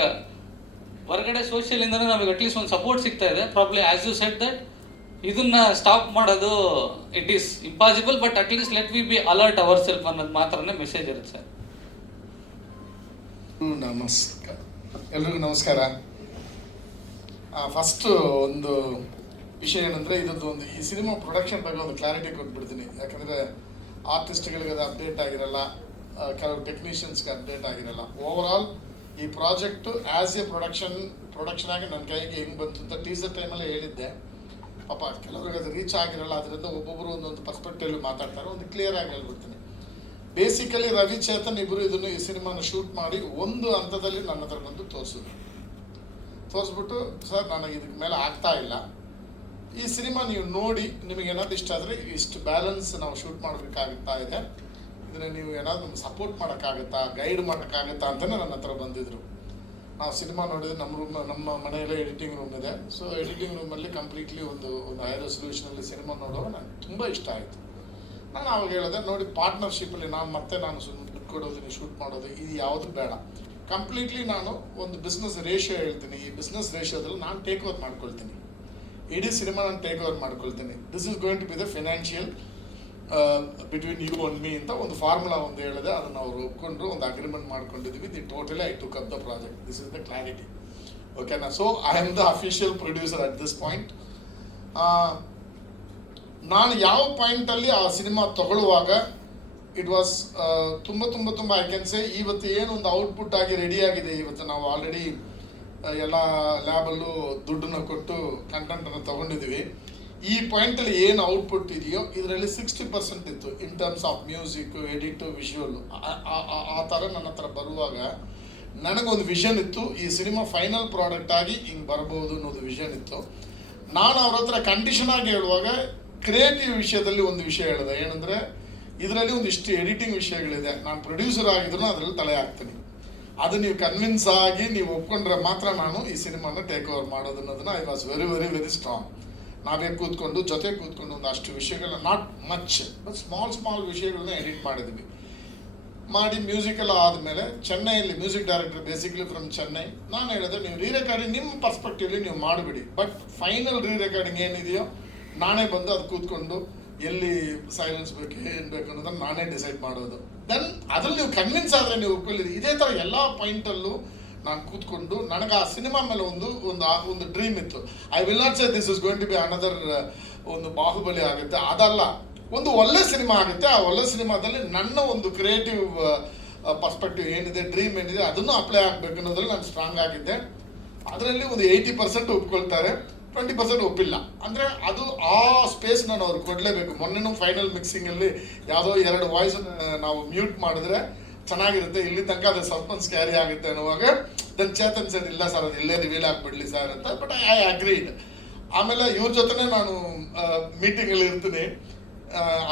ಹೊರಗಡೆ ಸೋಷಿಯಲಿಂದನೂ ನಮಗೆ ಅಟ್ಲೀಸ್ಟ್ ಒಂದು ಸಪೋರ್ಟ್ ಸಿಗ್ತಾ ಇದೆ. Probably as you said that ಇದನ್ನ ಸ್ಟಾಪ್ ಮಾಡೋದು it is impossible, but at least let we be alert our self ಅನ್ನೋದು ಮಾತ್ರನೇ ಮೆಸೇಜ್ ಇರುತ್ತೆ ಸರ್. ನಮಸ್ಕಾರ, ಎಲ್ರಿಗೂ ನಮಸ್ಕಾರ. ಫಸ್ಟ್ ಒಂದು ವಿಷಯ ಏನಂದರೆ, ಇದೊಂದು ಈ ಸಿನಿಮಾ ಪ್ರೊಡಕ್ಷನ್ ಬಗ್ಗೆ ಒಂದು ಕ್ಲಾರಿಟಿ ಕೊಟ್ಬಿಡ್ತೀನಿ. ಯಾಕಂದರೆ ಆರ್ಟಿಸ್ಟ್ಗಳಿಗೆ ಅದು ಅಪ್ಡೇಟ್ ಆಗಿರಲ್ಲ, ಕೆಲವು ಟೆಕ್ನಿಷಿಯನ್ಸ್ಗೆ ಅಪ್ಡೇಟ್ ಆಗಿರಲ್ಲ. ಓವರಾಲ್ ಈ ಪ್ರಾಜೆಕ್ಟು ಆ್ಯಸ್ ಎ ಪ್ರೊಡಕ್ಷನ್ ಆಗಿ ನನ್ನ ಕೈಗೆ ಹೆಂಗೆ ಬಂತು ಅಂತ ಟೀಸರ್ ಟೈಮಲ್ಲೇ ಹೇಳಿದ್ದೆ. ಪಾಪ ಕೆಲವ್ರಿಗೆ ಅದು ರೀಚ್ ಆಗಿರಲ್ಲ, ಅದರಿಂದ ಒಬ್ಬೊಬ್ಬರು ಒಂದೊಂದು ಪರ್ಸ್ಪೆಕ್ಟಿವ್ ಮಾತಾಡ್ತಾರೆ. ಒಂದು ಕ್ಲಿಯರ್ ಆಗಿ ಹೇಳ್ಬಿಡ್ತೀನಿ. ಬೇಸಿಕಲಿ ರವಿ ಚೇತನ್ ಇಬ್ಬರು ಇದನ್ನು ಈ ಸಿನಿಮಾನ ಶೂಟ್ ಮಾಡಿ ಒಂದು ಹಂತದಲ್ಲಿ ನನ್ನ ಹತ್ರ ಬಂದು ತೋರಿಸ್ಬಿಟ್ಟು, ಸರ್ ನನಗೆ ಇದಕ್ಕೆ ಮೇಲೆ ಆಗ್ತಾ ಇಲ್ಲ, ಈ ಸಿನಿಮಾ ನೀವು ನೋಡಿ ನಿಮಗೆ ಏನಾದ್ರು ಇಷ್ಟ ಆದರೆ ಇಷ್ಟು ಬ್ಯಾಲೆನ್ಸ್ ನಾವು ಶೂಟ್ ಮಾಡಬೇಕಾಗುತ್ತಾ ಇದೆ, ಇದನ್ನು ನೀವು ಏನಾದರೂ ನಮ್ಗೆ ಸಪೋರ್ಟ್ ಮಾಡೋಕ್ಕಾಗುತ್ತಾ, ಗೈಡ್ ಮಾಡೋಕ್ಕಾಗುತ್ತಾ ಅಂತಲೇ ನನ್ನ ಹತ್ರ ಬಂದಿದ್ದರು. ನಾವು ಸಿನಿಮಾ ನೋಡಿದ್ರೆ ನಮ್ಮ ಮನೆಯಲ್ಲೇ ಎಡಿಟಿಂಗ್ ರೂಮ್ ಇದೆ. ಸೊ ಎಡಿಟಿಂಗ್ ರೂಮಲ್ಲಿ ಕಂಪ್ಲೀಟ್ಲಿ ಒಂದು ಹೈ ರೆಸಲ್ಯೂಷನಲ್ಲಿ ಸಿನಿಮಾ ನೋಡುವಾಗ ನನಗೆ ತುಂಬ ಇಷ್ಟ ಆಯಿತು. ನಾನು ಅವಾಗ ಹೇಳಿದೆ, ನೋಡಿ ಪಾರ್ಟ್ನರ್ಶಿಪ್ಪಲ್ಲಿ ನಾನು ಸುಮ್ಮನೆ ದುಡ್ಡು ಕೊಡೋದು, ನೀವು ಶೂಟ್ ಮಾಡೋದು ಇದು ಯಾವುದು ಬೇಡ. ಕಂಪ್ಲೀಟ್ಲಿ ನಾನು ಒಂದು ಬಿಸ್ನೆಸ್ ರೇಷಿಯೋ ಹೇಳ್ತೀನಿ. ಈ ಬಿಸ್ನೆಸ್ ರೇಷಿಯೋದಲ್ಲಿ ನಾನು ಟೇಕ್ ಓವರ್ ಮಾಡ್ಕೊಳ್ತೀನಿ, ಇಡೀ ಸಿನಿಮಾ ನಾನು ಟೇಕ್ ಓವರ್ ಮಾಡ್ಕೊಳ್ತೀನಿ. This is going to be the financial between you and me ಅಂತ ಒಂದು ಫಾರ್ಮುಲಾ ಒಂದು ಹೇಳಿದೆ. ಅದನ್ನು ಅವರು ಒಪ್ಕೊಂಡ್ರು, ಒಂದು ಅಗ್ರಿಮೆಂಟ್ ಮಾಡ್ಕೊಂಡಿದ್ವಿ. Totally I took up the project. This is the clarity, ಓಕೆನಾ? So I am the official producer at this point. ನಾನು ಯಾವ ಪಾಯಿಂಟಲ್ಲಿ ಆ ಸಿನಿಮಾ ತಗೊಳ್ಳುವಾಗ ಇಟ್ ವಾಸ್ ತುಂಬ ಐ ಕ್ಯಾನ್ ಸೇ, ಇವತ್ತು ಏನೊಂದು ಔಟ್ಪುಟ್ ಆಗಿ ರೆಡಿ ಆಗಿದೆ. ಇವತ್ತು ನಾವು ಆಲ್ರೆಡಿ ಎಲ್ಲ ಲ್ಯಾಬಲ್ಲೂ ದುಡ್ಡನ್ನು ಕೊಟ್ಟು ಕಂಟೆಂಟನ್ನು ತೊಗೊಂಡಿದ್ದೀವಿ. ಈ ಪಾಯಿಂಟಲ್ಲಿ ಏನು ಔಟ್ಪುಟ್ ಇದೆಯೋ ಇದರಲ್ಲಿ 60% ಇತ್ತು in terms of music, edit, visual. ಆ ಥರ ನನ್ನ ಹತ್ರ ಬರುವಾಗ ನನಗೊಂದು ವಿಷನ್ ಇತ್ತು, ಈ ಸಿನಿಮಾ ಫೈನಲ್ ಪ್ರಾಡಕ್ಟ್ ಆಗಿ ಹಿಂಗೆ ಬರ್ಬೋದು ಅನ್ನೋದು ವಿಷನ್ ಇತ್ತು. ನಾನು ಅವ್ರ ಹತ್ರ ಕಂಡೀಷನ್ ಆಗಿ ಹೇಳುವಾಗ ಕ್ರಿಯೇಟಿವ್ ವಿಷಯದಲ್ಲಿ ಒಂದು ವಿಷಯ ಹೇಳಿದೆ, ಏನಂದರೆ ಇದರಲ್ಲಿ ಒಂದಿಷ್ಟು ಎಡಿಟಿಂಗ್ ವಿಷಯಗಳಿದೆ. ನಾನು ಪ್ರೊಡ್ಯೂಸರ್ ಆಗಿದ್ರು ಅದರಲ್ಲಿ ತಲೆ ಹಾಕ್ತೀನಿ. ಅದು ನೀವು ಕನ್ವಿನ್ಸ್ ಆಗಿ ನೀವು ಒಪ್ಕೊಂಡ್ರೆ ಮಾತ್ರ ನಾನು ಈ ಸಿನಿಮಾನ ಟೇಕ್ ಓವರ್ ಮಾಡೋದು ಅನ್ನೋದನ್ನ I was very very very strong. ನಾವೇ ಕೂತ್ಕೊಂಡು ಜೊತೆ ಕೂತ್ಕೊಂಡು ಒಂದು ಅಷ್ಟು ವಿಷಯಗಳನ್ನ, ನಾಟ್ ಮಚ್ ಬಟ್ ಸ್ಮಾಲ್ ವಿಷಯಗಳನ್ನ ಎಡಿಟ್ ಮಾಡಿದ್ವಿ. ಮಾಡಿ ಮ್ಯೂಸಿಕೆಲ್ಲ ಆದಮೇಲೆ ಚೆನ್ನೈಯಲ್ಲಿ music director basically from Chennai, ನಾನು ಹೇಳಿದೆ ನೀವು ರೀ ರೆಕಾರ್ಡಿಂಗ್ ನಿಮ್ಮ ಪರ್ಸ್ಪೆಕ್ಟಿವ್ಲಿ ನೀವು ಮಾಡಿಬಿಡಿ, ಬಟ್ ಫೈನಲ್ ರೀ ರೆಕಾರ್ಡಿಂಗ್ ಏನಿದೆಯೋ ನಾನೇ ಬಂದು ಅದು ಕೂತ್ಕೊಂಡು ಎಲ್ಲಿ ಸೈಲೆನ್ಸ್ ಬೇಕು ಏನು ಬೇಕು ಅನ್ನೋದನ್ನು ನಾನೇ ಡಿಸೈಡ್ ಮಾಡೋದು. ದೆನ್ ಅದ್ರಲ್ಲಿ ನೀವು ಕನ್ವಿನ್ಸ್ ಆದರೆ ನೀವು ಒಪ್ಕೊಳ್ಳಿರಿ. ಇದೇ ಥರ ಎಲ್ಲ ಪಾಯಿಂಟಲ್ಲೂ ನಾನು ಕೂತ್ಕೊಂಡು ನನಗೆ ಆ ಸಿನಿಮಾ ಮೇಲೆ ಒಂದು ಡ್ರೀಮ್ ಇತ್ತು. I will not say this is going to be another ಒಂದು ಬಾಹುಬಲಿ ಆಗುತ್ತೆ, ಅದಲ್ಲ, ಒಂದು ಒಳ್ಳೆ ಸಿನಿಮಾ ಆಗುತ್ತೆ. ಆ ಒಳ್ಳೆ ಸಿನಿಮಾದಲ್ಲಿ ನನ್ನ ಒಂದು ಕ್ರಿಯೇಟಿವ್ ಪರ್ಸ್ಪೆಕ್ಟಿವ್ ಏನಿದೆ, ಡ್ರೀಮ್ ಏನಿದೆ, ಅದನ್ನು ಅಪ್ಲೈ ಆಗಬೇಕು ಅನ್ನೋದ್ರಲ್ಲಿ ನಾನು ಸ್ಟ್ರಾಂಗ್ ಆಗಿದ್ದೆ. ಅದರಲ್ಲಿ ಒಂದು 80% ಒಪ್ಕೊಳ್ತಾರೆ, 20% ಒಪ್ಪಿಲ್ಲ. ಅಂದರೆ ಅದು ಆ ಸ್ಪೇಸ್ ನಾನು ಅವ್ರಿಗೆ ಕೊಡಲೇಬೇಕು. ಮೊನ್ನೆನೂ ಫೈನಲ್ ಮಿಕ್ಸಿಂಗಲ್ಲಿ ಯಾವುದೋ 2 ವಾಯ್ಸ್ ನಾವು ಮ್ಯೂಟ್ ಮಾಡಿದ್ರೆ ಚೆನ್ನಾಗಿರುತ್ತೆ, ಇಲ್ಲಿ ತನಕ ಅದು ಸಸ್ಪೆನ್ಸ್ ಕ್ಯಾರಿ ಆಗುತ್ತೆ ಅನ್ನುವಾಗ ದೆನ್ ಚೇತನ್ ಸರ್ ಇಲ್ಲ ಸರ್ ಅದು ಇಲ್ಲೇ ರಿವೀಲ್ ಆಗಿಬಿಡ್ಲಿ ಸರ್ ಅಂತ. But I agreed. ಆಮೇಲೆ ಇವ್ರ ಜೊತೆನೇ ನಾನು ಮೀಟಿಂಗಲ್ಲಿ ಇರ್ತೀನಿ.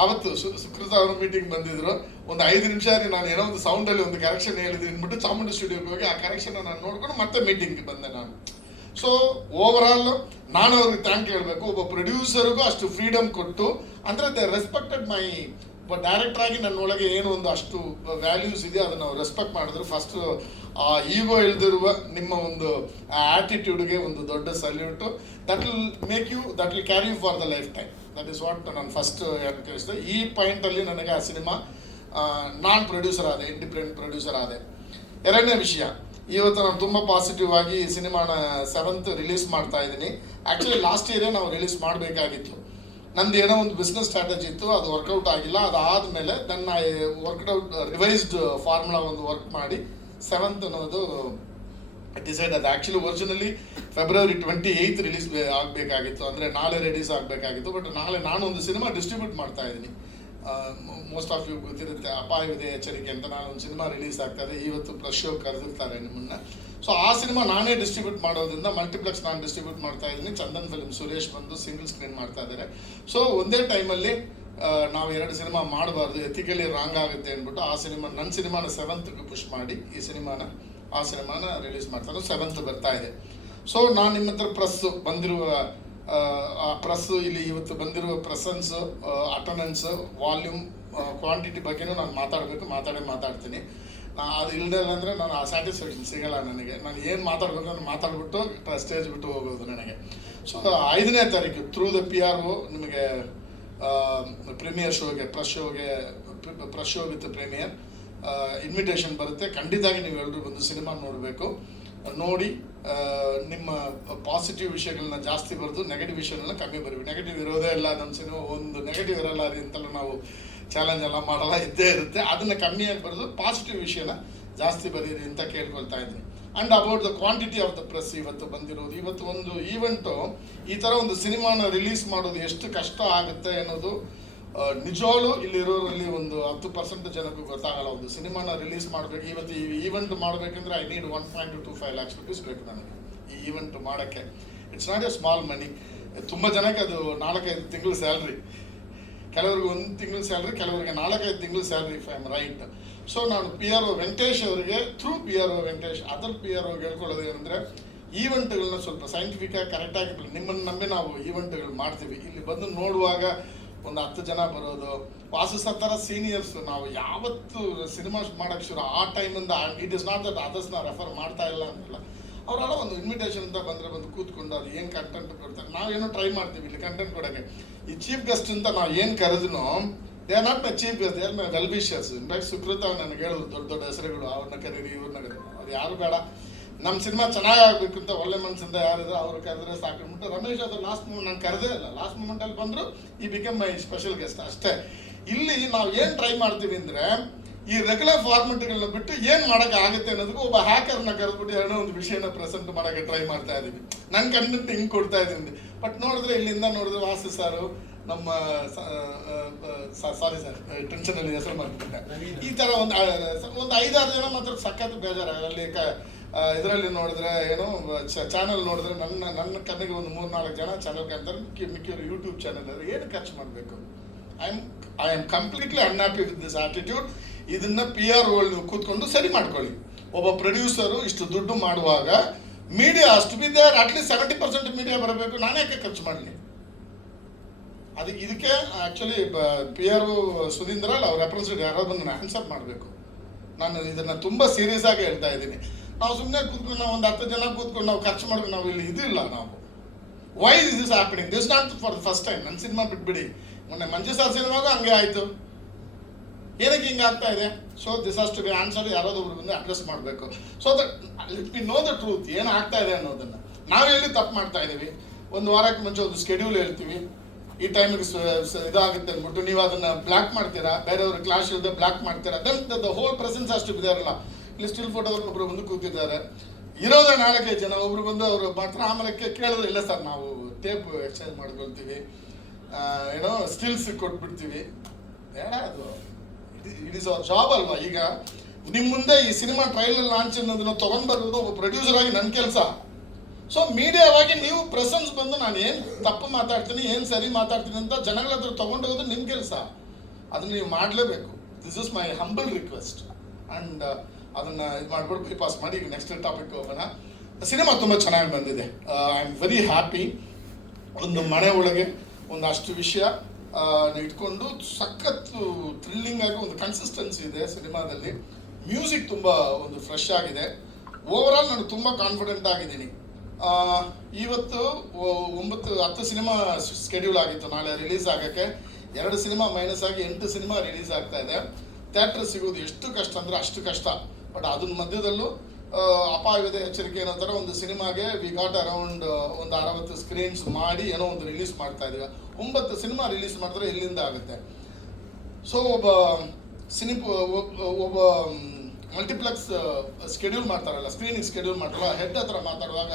ಆವತ್ತು ಸುಕೃತ ಅವರು ಮೀಟಿಂಗ್ ಬಂದಿದ್ರು. ಒಂದು 5 ನಿಮಿಷ ನಾನು ಏನೋ ಒಂದು ಸೌಂಡಲ್ಲಿ ಒಂದು ಕರೆಕ್ಷನ್ ಹೇಳಿದ್ದೀನಿ ಅಂದ್ಬಿಟ್ಟು ಚಾಮುಂಡಿ ಸ್ಟುಡಿಯೋಗೆ ಹೋಗಿ ಆ ಕರೆಕ್ಷನ್ ನಾನು ನೋಡ್ಕೊಂಡು ಮತ್ತೆ ಮೀಟಿಂಗ್ಗೆ ಬಂದೆ ನಾನು. ಸೊ ಓವರಾಲ್ ನಾನು ಅವ್ರಿಗೆ ಥ್ಯಾಂಕ್ ಹೇಳಬೇಕು. ಒಬ್ಬ ಪ್ರೊಡ್ಯೂಸರ್ಗೂ ಅಷ್ಟು ಫ್ರೀಡಮ್ ಕೊಟ್ಟು, ಅಂದರೆ ದೇ ರೆಸ್ಪೆಕ್ಟೆಡ್ ಮೈ ಡೈರೆಕ್ಟರ್ ಆಗಿ ನನ್ನೊಳಗೆ ಏನು ಒಂದು ಅಷ್ಟು ವ್ಯಾಲ್ಯೂಸ್ ಇದೆ ಅದನ್ನು ನಾವು ರೆಸ್ಪೆಕ್ಟ್ ಮಾಡಿದ್ರು. ಫಸ್ಟ್ ಆ ಈಗೋ ಇಲ್ದಿರುವ ನಿಮ್ಮ ಒಂದು ಆ್ಯಟಿಟ್ಯೂಡ್ಗೆ ಒಂದು ದೊಡ್ಡ salute. That will carry you for the life time. That is what ನಾನು ಫಸ್ಟ್ ತಿಳಿಸಿದೆ. ಈ ಪಾಯಿಂಟಲ್ಲಿ ನನಗೆ ಆ ಸಿನಿಮಾ ನಾನು ಪ್ರೊಡ್ಯೂಸರ್ ಆದೆ, ಇಂಡಿಪೆಂಡೆಂಟ್ ಪ್ರೊಡ್ಯೂಸರ್ ಆದೆ. ಎರಡನೇ ವಿಷಯ, ಇವತ್ತು ನಾನು ತುಂಬ ಪಾಸಿಟಿವ್ ಆಗಿ ಈ ಸಿನಿಮಾನ 7th ರಿಲೀಸ್ ಮಾಡ್ತಾ ಇದ್ದೀನಿ. ಆ್ಯಕ್ಚುಲಿ ಲಾಸ್ಟ್ ಇಯರೇ ನಾವು ರಿಲೀಸ್ ಮಾಡಬೇಕಾಗಿತ್ತು. ನಂದು ಏನೋ ಒಂದು ಬಿಸ್ನೆಸ್ ಸ್ಟ್ರಾಟಜಿ ಇತ್ತು, ಅದು ವರ್ಕೌಟ್ ಆಗಿಲ್ಲ. ಅದಾದಮೇಲೆ ನನ್ನ ವರ್ಕ್ಔಟ್ ರಿವೈಸ್ಡ್ ಫಾರ್ಮುಲಾ ಒಂದು ವರ್ಕ್ ಮಾಡಿ 7th ಅನ್ನೋದು ಡಿಸೈಡ್ ಆದ. ಆ್ಯಕ್ಚುಲಿ ಒರಿಜಿನಲಿ February 28 ರಿಲೀಸ್ ಆಗಬೇಕಾಗಿತ್ತು, ಅಂದರೆ ನಾಳೆ ರಿಲೀಸ್ ಆಗಬೇಕಾಗಿತ್ತು. ಬಟ್ ನಾಳೆ ನಾನು ಒಂದು ಸಿನಿಮಾ ಡಿಸ್ಟ್ರಿಬ್ಯೂಟ್ ಮಾಡ್ತಾ ಇದ್ದೀನಿ. ಮೋಸ್ಟ್ ಆಫ್ ಯು ಗೊತ್ತಿರುತ್ತೆ, ಅಪಾಯವಿದೆ ಎಚ್ಚರಿಕೆ ಅಂತ. ನಾನು ಒಂದು ಸಿನಿಮಾ ರಿಲೀಸ್ ಆಗ್ತದೆ, ಇವತ್ತು ಪ್ರೆಸ್ ಶೋ ಕರೆದಿರ್ತಾರೆ ನಿಮ್ಮನ್ನು. ಸೊ ಆ ಸಿನಿಮಾ ನಾನೇ ಡಿಸ್ಟ್ರಿಬ್ಯೂಟ್ ಮಾಡೋದ್ರಿಂದ ಮಲ್ಟಿಪ್ಲೆಕ್ಸ್ ನಾನು ಡಿಸ್ಟ್ರಿಬ್ಯೂಟ್ ಮಾಡ್ತಾ ಇದ್ದೀನಿ. ಚಂದನ್ ಫಿಲ್ಮ್ ಸುರೇಶ್ ಬಂದು ಸಿಂಗಲ್ ಸ್ಕ್ರೀನ್ ಮಾಡ್ತಾ ಇದ್ದಾರೆ. ಸೊ ಒಂದೇ ಟೈಮಲ್ಲಿ ನಾವು 2 ಸಿನಿಮಾ ಮಾಡಬಾರ್ದು, ಎಥಿಕಲಿ ರಾಂಗ್ ಆಗುತ್ತೆ ಅಂದ್ಬಿಟ್ಟು ಆ ಸಿನಿಮಾ, ನನ್ನ ಸಿನಿಮಾನ 7th ಪುಷ್ ಮಾಡಿ ಆ ಸಿನಿಮಾನ ರಿಲೀಸ್ ಮಾಡ್ತಾರೆ. 7th ಬರ್ತಾ ಇದೆ. ಸೊ ನಾನು ನಿಮ್ಮ ಹತ್ರ ಪ್ರೆಸ್ ಬಂದಿರುವ ಇಲ್ಲಿ ಇವತ್ತು ಬಂದಿರುವ ಪ್ರೆಸೆನ್ಸ್, ಅಟೆಂಡೆನ್ಸ್, ವಾಲ್ಯೂಮ್, ಕ್ವಾಂಟಿಟಿ ಬಗ್ಗೆನೂ ನಾನು ಮಾತಾಡ್ತೀನಿ. ಅದು ಇಲ್ಲದೆ ಅಂದರೆ ನಾನು ಆ ಸ್ಯಾಟಿಸ್ಫ್ಯಾಕ್ಷನ್ ಸಿಗಲ್ಲ ನನಗೆ. ನಾನು ಏನು ಮಾತಾಡಬೇಕು ಅಂತ ಮಾತಾಡ್ಬಿಟ್ಟು ಸ್ಟೇಜ್ ಬಿಟ್ಟು ಹೋಗೋದು ನನಗೆ. ಸೊ 5ನೇ ತಾರೀಕು ಥ್ರೂ ದ PRO ನಿಮಗೆ ಪ್ರೀಮಿಯರ್ ಶೋಗೆ, press show with premiere invitation ಬರುತ್ತೆ. ಖಂಡಿತವಾಗಿ ನೀವು ಎಲ್ಲರೂ ಬಂದು ಸಿನಿಮಾ ನೋಡಬೇಕು. ನೋಡಿ ನಿಮ್ಮ ಪಾಸಿಟಿವ್ ವಿಷಯಗಳನ್ನ ಜಾಸ್ತಿ ಬರೆದು ನೆಗೆಟಿವ್ ವಿಷಯಗಳನ್ನ ಕಮ್ಮಿ ಬರೀವಿ. ನೆಗೆಟಿವ್ ಇರೋದೇ ಇಲ್ಲ ನಮ್ಮ ಸಿನಿಮಾ, ಒಂದು ನೆಗೆಟಿವ್ ಇರಲ್ಲ ರೀ ಅಂತೆಲ್ಲ ನಾವು ಚಾಲೆಂಜ್ ಎಲ್ಲ ಮಾಡಲ್ಲ, ಇದ್ದೇ ಇರುತ್ತೆ. ಅದನ್ನು ಕಮ್ಮಿಯಾಗಿ ಬರೆದು ಪಾಸಿಟಿವ್ ವಿಷಯನ ಜಾಸ್ತಿ ಬರೀರಿ ಅಂತ ಕೇಳ್ಕೊಳ್ತಾ ಇದ್ದೀನಿ. And about the quantity of the press ಇವತ್ತು ಬಂದಿರೋದು, ಇವತ್ತು ಒಂದು ಈವೆಂಟು ಈ ಥರ ಒಂದು ಸಿನಿಮಾನ ರಿಲೀಸ್ ಮಾಡೋದು ಎಷ್ಟು ಕಷ್ಟ ಆಗುತ್ತೆ ಅನ್ನೋದು ನಿಜವಾಗ್ಲೂ ಇಲ್ಲಿರೋರಲ್ಲಿ ಒಂದು 10% ಜನಕ್ಕೂ ಗೊತ್ತಾಗಲ್ಲ. ಒಂದು ಸಿನಿಮಾನ ರಿಲೀಸ್ ಮಾಡಬೇಕು, ಇವತ್ತು ಈ ಈವೆಂಟ್ ಮಾಡಬೇಕಂದ್ರೆ ಐ ನೀಡ್ 1.25 lakhs rupees ಬೇಕು ನನಗೆ ಈ ಈವೆಂಟ್ ಮಾಡೋಕ್ಕೆ. ಇಟ್ಸ್ ನಾಟ್ ಎ ಸ್ಮಾಲ್ ಮನಿ. ತುಂಬ ಜನಕ್ಕೆ ಅದು 4-5 ತಿಂಗಳು ಸ್ಯಾಲ್ರಿ, ಕೆಲವ್ರಿಗೆ 1 ತಿಂಗಳು ಸ್ಯಾಲ್ರಿ, ಕೆಲವರಿಗೆ 4-5 ತಿಂಗಳು salary, if I am right. So ನಾನು PRO ವೆಂಕಟೇಶ್ ಅವರಿಗೆ through PRO Venkatesh other PRO ಹೇಳ್ಕೊಳ್ಳೋದು ಏನಂದರೆ, ಈವೆಂಟ್ಗಳನ್ನ ಸ್ವಲ್ಪ ಸೈಂಟಿಫಿಕಾಗಿ ಕರೆಕ್ಟಾಗಿ ನಿಮ್ಮನ್ನು ನಂಬಿ ನಾವು ಈವೆಂಟ್ಗಳು ಮಾಡ್ತೀವಿ. ಇಲ್ಲಿ ಬಂದು ನೋಡುವಾಗ ಒಂದು 10 ಜನ ಬರೋದು. ವಾಸು ಥರ ಸೀನಿಯರ್ಸ್ ನಾವು ಯಾವತ್ತು ಸಿನಿಮಾ ಮಾಡೋಕ್ಕೆ ಶುರು ಆ ಟೈಮಿಂದ, ಇಟ್ ಇಸ್ ನಾಟ್ ದಟ್ ಅದರ್ಸ್ನ ರೆಫರ್ ಮಾಡ್ತಾ ಇಲ್ಲ ಅಂತಲ್ಲ, ಅವರೆಲ್ಲ ಒಂದು ಇನ್ವಿಟೇಷನ್ ಅಂತ ಬಂದು ಕೂತ್ಕೊಂಡು ಅದು ಏನು ಕಂಟೆಂಟ್ ಕೊಡ್ತಾರೆ, ನಾವೇನೋ ಟ್ರೈ ಮಾಡ್ತೀವಿ ಇಲ್ಲಿ ಕಂಟೆಂಟ್ ಕೊಡೋಕ್ಕೆ. ಈ ಚೀಫ್ ಗೆಸ್ಟ್ ಅಂತ ನಾವು ಏನು ಕರೆದ್ನೋ, they are not my chief guest, they are my well wishers. In fact Sukruta ನನಗೆ ಹೇಳೋದು ದೊಡ್ಡ ಹೆಸರುಗಳು, ಅವ್ರನ್ನ ಕರೀರಿ ಇವ್ರನ್ನ ಕರೀರಿ, ಅದು ಯಾರು ಬೇಡ, ನಮ್ಮ ಸಿನಿಮಾ ಚೆನ್ನಾಗಿ ಆಗಬೇಕು ಅಂತ ಒಳ್ಳೆ ಮನಸ್ಸಿಂದ ಯಾರಿದ್ರೆ ಅವ್ರು ಕರೆದ್ರೆ ಸಾಕಿಬಿಟ್ಟು. ರಮೇಶ್ ಅದು ಲಾಸ್ಟ್ ಮೂಮೆಂಟ್ ನಾನು ಕರೆದೇ ಇಲ್ಲ, ಲಾಸ್ಟ್ ಮೂಮೆಂಟಲ್ಲಿ ಬಂದರು, ಈ ಬಿಕಮ್ ಮೈ ಸ್ಪೆಷಲ್ ಗೆಸ್ಟ್ ಅಷ್ಟೇ. ಇಲ್ಲಿ ನಾವು ಏನು ಟ್ರೈ ಮಾಡ್ತೀವಿ ಅಂದರೆ, ಈ ರೆಗ್ಯುಲರ್ ಫಾರ್ಮೆಟ್ಗಳನ್ನ ಬಿಟ್ಟು ಏನು ಮಾಡೋಕ್ಕೆ ಆಗುತ್ತೆ ಅನ್ನೋದಕ್ಕೂ ಒಬ್ಬ ಹ್ಯಾಕರ್ನ ಕರೆದ್ಬಿಟ್ಟು ಏನೋ ಒಂದು ವಿಷಯನ ಪ್ರೆಸೆಂಟ್ ಮಾಡೋಕ್ಕೆ ಟ್ರೈ ಮಾಡ್ತಾ ಇದ್ದೀವಿ. ನನ್ನ ಕಂಟೆಂಟ್ ಹಿಂಗೆ ಕೊಡ್ತಾ ಇದ್ದೀನಿ. ಬಟ್ ನೋಡಿದ್ರೆ ಇಲ್ಲಿಂದ ನೋಡಿದ್ರೆ ವಾಸು ಸಾರು, ನಮ್ಮ ಸಾರಿ ಸರ್ ಟೆನ್ಷನಲ್ಲಿ ಹೆಸರು ಮಾಡ್ಬಿಟ್ಟೆ, ಈ ಥರ ಒಂದು 5-6 ಜನ ಮಾತ್ರ ಸಖತ್ ಬೇಜಾರ. ಅಲ್ಲಿ ಇದರಲ್ಲಿ ನೋಡಿದ್ರೆ ಏನೋ ಚಾನಲ್ ನೋಡಿದ್ರೆ ನನ್ನ ಕಣ್ಣಿಗೆ ಒಂದು 3-4 ಜನ ಚಾನಲ್ ಕಾಣ್ತಾರೆ. ಮಿಕ್ಕಿರೋ ಯೂಟ್ಯೂಬ್ ಚಾನಲ್ ಏನು ಖರ್ಚು ಮಾಡಬೇಕು? I am completely unhappy with this attitude. ಇದನ್ನ PR ನೀವು ಕೂತ್ಕೊಂಡು ಸರಿ ಮಾಡ್ಕೊಳ್ಳಿ. ಒಬ್ಬ ಪ್ರೊಡ್ಯೂಸರು ಇಷ್ಟು ದುಡ್ಡು ಮಾಡುವಾಗ ಮೀಡಿಯಾ ಅಷ್ಟು ಬಿ ದೇರ್, ಅಟ್ಲೀಸ್ಟ್ 70% ಮೀಡಿಯಾ ಬರಬೇಕು. ನಾನು ಯಾಕೆ ಖರ್ಚು ಮಾಡಲಿ? ಇದಕ್ಕೆ ಆ್ಯಕ್ಚುಲಿ PR ಸುಧೀಂದ್ರ ಅಲ್ಲ, ಅವ್ರ ರೆಪ್ರೆಸೆಂಟೇಟಿವ್ ಯಾರಾದ್ರೂ ನಾನು ಆನ್ಸರ್ ಮಾಡಬೇಕು. ನಾನು ಇದನ್ನು ತುಂಬ ಸೀರಿಯಸ್ ಆಗಿ ಹೇಳ್ತಾ ಇದ್ದೀನಿ. ನಾವು ಸುಮ್ಮನೆ ಕೂತ್ಕೊಂಡು ನಾವು ಒಂದು 10 ಜನ ಕೂತ್ಕೊಂಡು ನಾವು ಖರ್ಚು ಮಾಡೋದು ನಾವು ಇಲ್ಲಿ ಇದಿಲ್ಲ. ನಾವು why this is happening? This not for the first time. ನನ್ನ ಸಿನಿಮಾ ಬಿಟ್ಬಿಡಿ, ಮೊನ್ನೆ ಮಂಜು ಸರ್ ಸಿನಿಮಾಗೂ ಹಂಗೆ ಆಯಿತು. ಏನಕ್ಕೆ ಹಿಂಗೆ ಆಗ್ತಾ ಇದೆ? So this has to be answer. ಯಾರಾದೊಬ್ರು ಬಂದು ಅಡ್ರೆಸ್ ಮಾಡಬೇಕು. So that let me know the truth, ಏನು ಆಗ್ತಾ ಇದೆ ಅನ್ನೋದನ್ನು. ನಾವೆಲ್ಲಿ ತಪ್ಪು ಮಾಡ್ತಾ ಇದ್ದೀವಿ? ಒಂದು ವಾರಕ್ಕೆ ಮುಂಚೆ ಒಂದು ಸ್ಕೆಡ್ಯೂಲ್ ಹೇಳ್ತೀವಿ, ಈ ಟೈಮಿಗೆ ಇದಾಗುತ್ತೆ ಅಂದ್ಬಿಟ್ಟು ನೀವು ಅದನ್ನು ಬ್ಲಾಕ್ ಮಾಡ್ತೀರಾ, ಬೇರೆಯವ್ರ ಕ್ಲಾಶ್ ಇಲ್ಲದೆ ಬ್ಲಾಕ್ ಮಾಡ್ತೀರಾ. ದೆನ್ ದ ಹೋಲ್ ಪ್ರೆಸೆನ್ಸ್ ಅಷ್ಟು ಬಿದ್ದಾರಲ್ಲ. ಇಲ್ಲಿ ಸ್ಟಿಲ್ ಫೋಟೋದಲ್ಲಿ ಒಬ್ಬರು ಬಂದು ಕೂತಿದ್ದಾರೆ, ಇರೋದೇ 4 ಜನ. ಒಬ್ರು ಬಂದು ಅವರು ಮಾತ್ರ ಆಮೇಲೆ ಕೇಳಿದ್ರೆ ಇಲ್ಲ ಸರ್ ನಾವು ಟೇಪ್ ಎಕ್ಸ್ಚೇಂಜ್ ಮಾಡ್ಕೊಳ್ತೀವಿ, ಏನೋ ಸ್ಟಿಲ್ಸ್ ಕೊಟ್ಬಿಡ್ತೀವಿ. ಬೇಡ, ಅದು ಇಟ್ ಈಸ್ ಅವರ್ ಜಾಬ್ ಅಲ್ವಾ? ಈಗ ನಿಮ್ಮ ಮುಂದೆ ಈ ಸಿನಿಮಾ ಟ್ರೈಲರ್ ಲಾಂಚ್ ಅನ್ನೋದನ್ನ ತೊಗೊಂಡು ಬರೋದು ಒಬ್ಬ ಪ್ರೊಡ್ಯೂಸರ್ ಆಗಿ ನನ್ನ ಕೆಲಸ. ಸೊ ಮೀಡಿಯಾವಾಗಿ ನೀವು ಪ್ರೆಸೆನ್ಸ್ ಬಂದು ನಾನು ಏನು ತಪ್ಪು ಮಾತಾಡ್ತೀನಿ, ಏನು ಸರಿ ಮಾತಾಡ್ತೀನಿ ಅಂತ ಜನಗಳ ಹತ್ರ ತೊಗೊಂಡೋಗೋದು ನಿಮ್ಮ ಕೆಲಸ. ಅದನ್ನು ನೀವು ಮಾಡಲೇಬೇಕು. This is my humble request. And ಅದನ್ನು ಇದು ಮಾಡ್ಬಿಟ್ಟು ಬೈಪಾಸ್ ಮಾಡಿ ಈಗ ನೆಕ್ಸ್ಟ್ ಟಾಪಿಕ್ ಹೋಗೋಣ. ಸಿನಿಮಾ ತುಂಬ ಚೆನ್ನಾಗಿ ಬಂದಿದೆ. I am very happy. ಒಂದು ಮನೆ ಒಳಗೆ ಒಂದು ಅಷ್ಟು ವಿಷಯ ಇಟ್ಕೊಂಡು ಸಖತ್ತು ಥ್ರಿಲ್ಲಿಂಗ್ ಆಗಿ ಒಂದು ಕನ್ಸಿಸ್ಟೆನ್ಸಿ ಇದೆ ಸಿನಿಮಾದಲ್ಲಿ. ಮ್ಯೂಸಿಕ್ ತುಂಬ ಒಂದು ಫ್ರೆಶ್ ಆಗಿದೆ. ಓವರಾಲ್ ನಾನು ತುಂಬ ಕಾನ್ಫಿಡೆಂಟ್ ಆಗಿದ್ದೀನಿ. ಇವತ್ತು 9-10 ಸಿನಿಮಾ ಸ್ಕೆಡ್ಯೂಲ್ ಆಗಿತ್ತು ನಾಳೆ ರಿಲೀಸ್ ಆಗೋಕ್ಕೆ. 2 ಸಿನಿಮಾ ಮೈನಸ್ ಆಗಿ 8 ಸಿನಿಮಾ ರಿಲೀಸ್ ಆಗ್ತಾ ಇದೆ. ಥಿಯೇಟ್ರ್ ಸಿಗೋದು ಎಷ್ಟು ಕಷ್ಟ ಅಂದರೆ ಅಷ್ಟು ಕಷ್ಟ. ಬಟ್ ಅದನ್ನ ಮಧ್ಯದಲ್ಲೂ ಅಪಾಯದ ಎಚ್ಚರಿಕೆ ಏನೋ ಥರ ಒಂದು ಸಿನಿಮಾಗೆ ವಿ ಗಾಟ್ ಅರೌಂಡ್ ಒಂದು 60 ಸ್ಕ್ರೀನ್ಸ್ ಮಾಡಿ ಏನೋ ಒಂದು ರಿಲೀಸ್ ಮಾಡ್ತಾ ಇದ್ದೀವಿ. 9 ಸಿನಿಮಾ ರಿಲೀಸ್ ಮಾಡಿದ್ರೆ ಎಲ್ಲಿಂದ ಆಗುತ್ತೆ? ಸೊ ಒಬ್ಬ ಮಲ್ಟಿಪ್ಲೆಕ್ಸ್ ಸ್ಕೆಡ್ಯೂಲ್ ಮಾಡ್ತಾರಲ್ಲ, ಸ್ಕ್ರೀನಿಂಗ್ ಸ್ಕೆಡ್ಯೂಲ್ ಮಾಡ್ತಾರಲ್ಲ, ಹೆಡ್ ಹತ್ರ ಮಾತಾಡುವಾಗ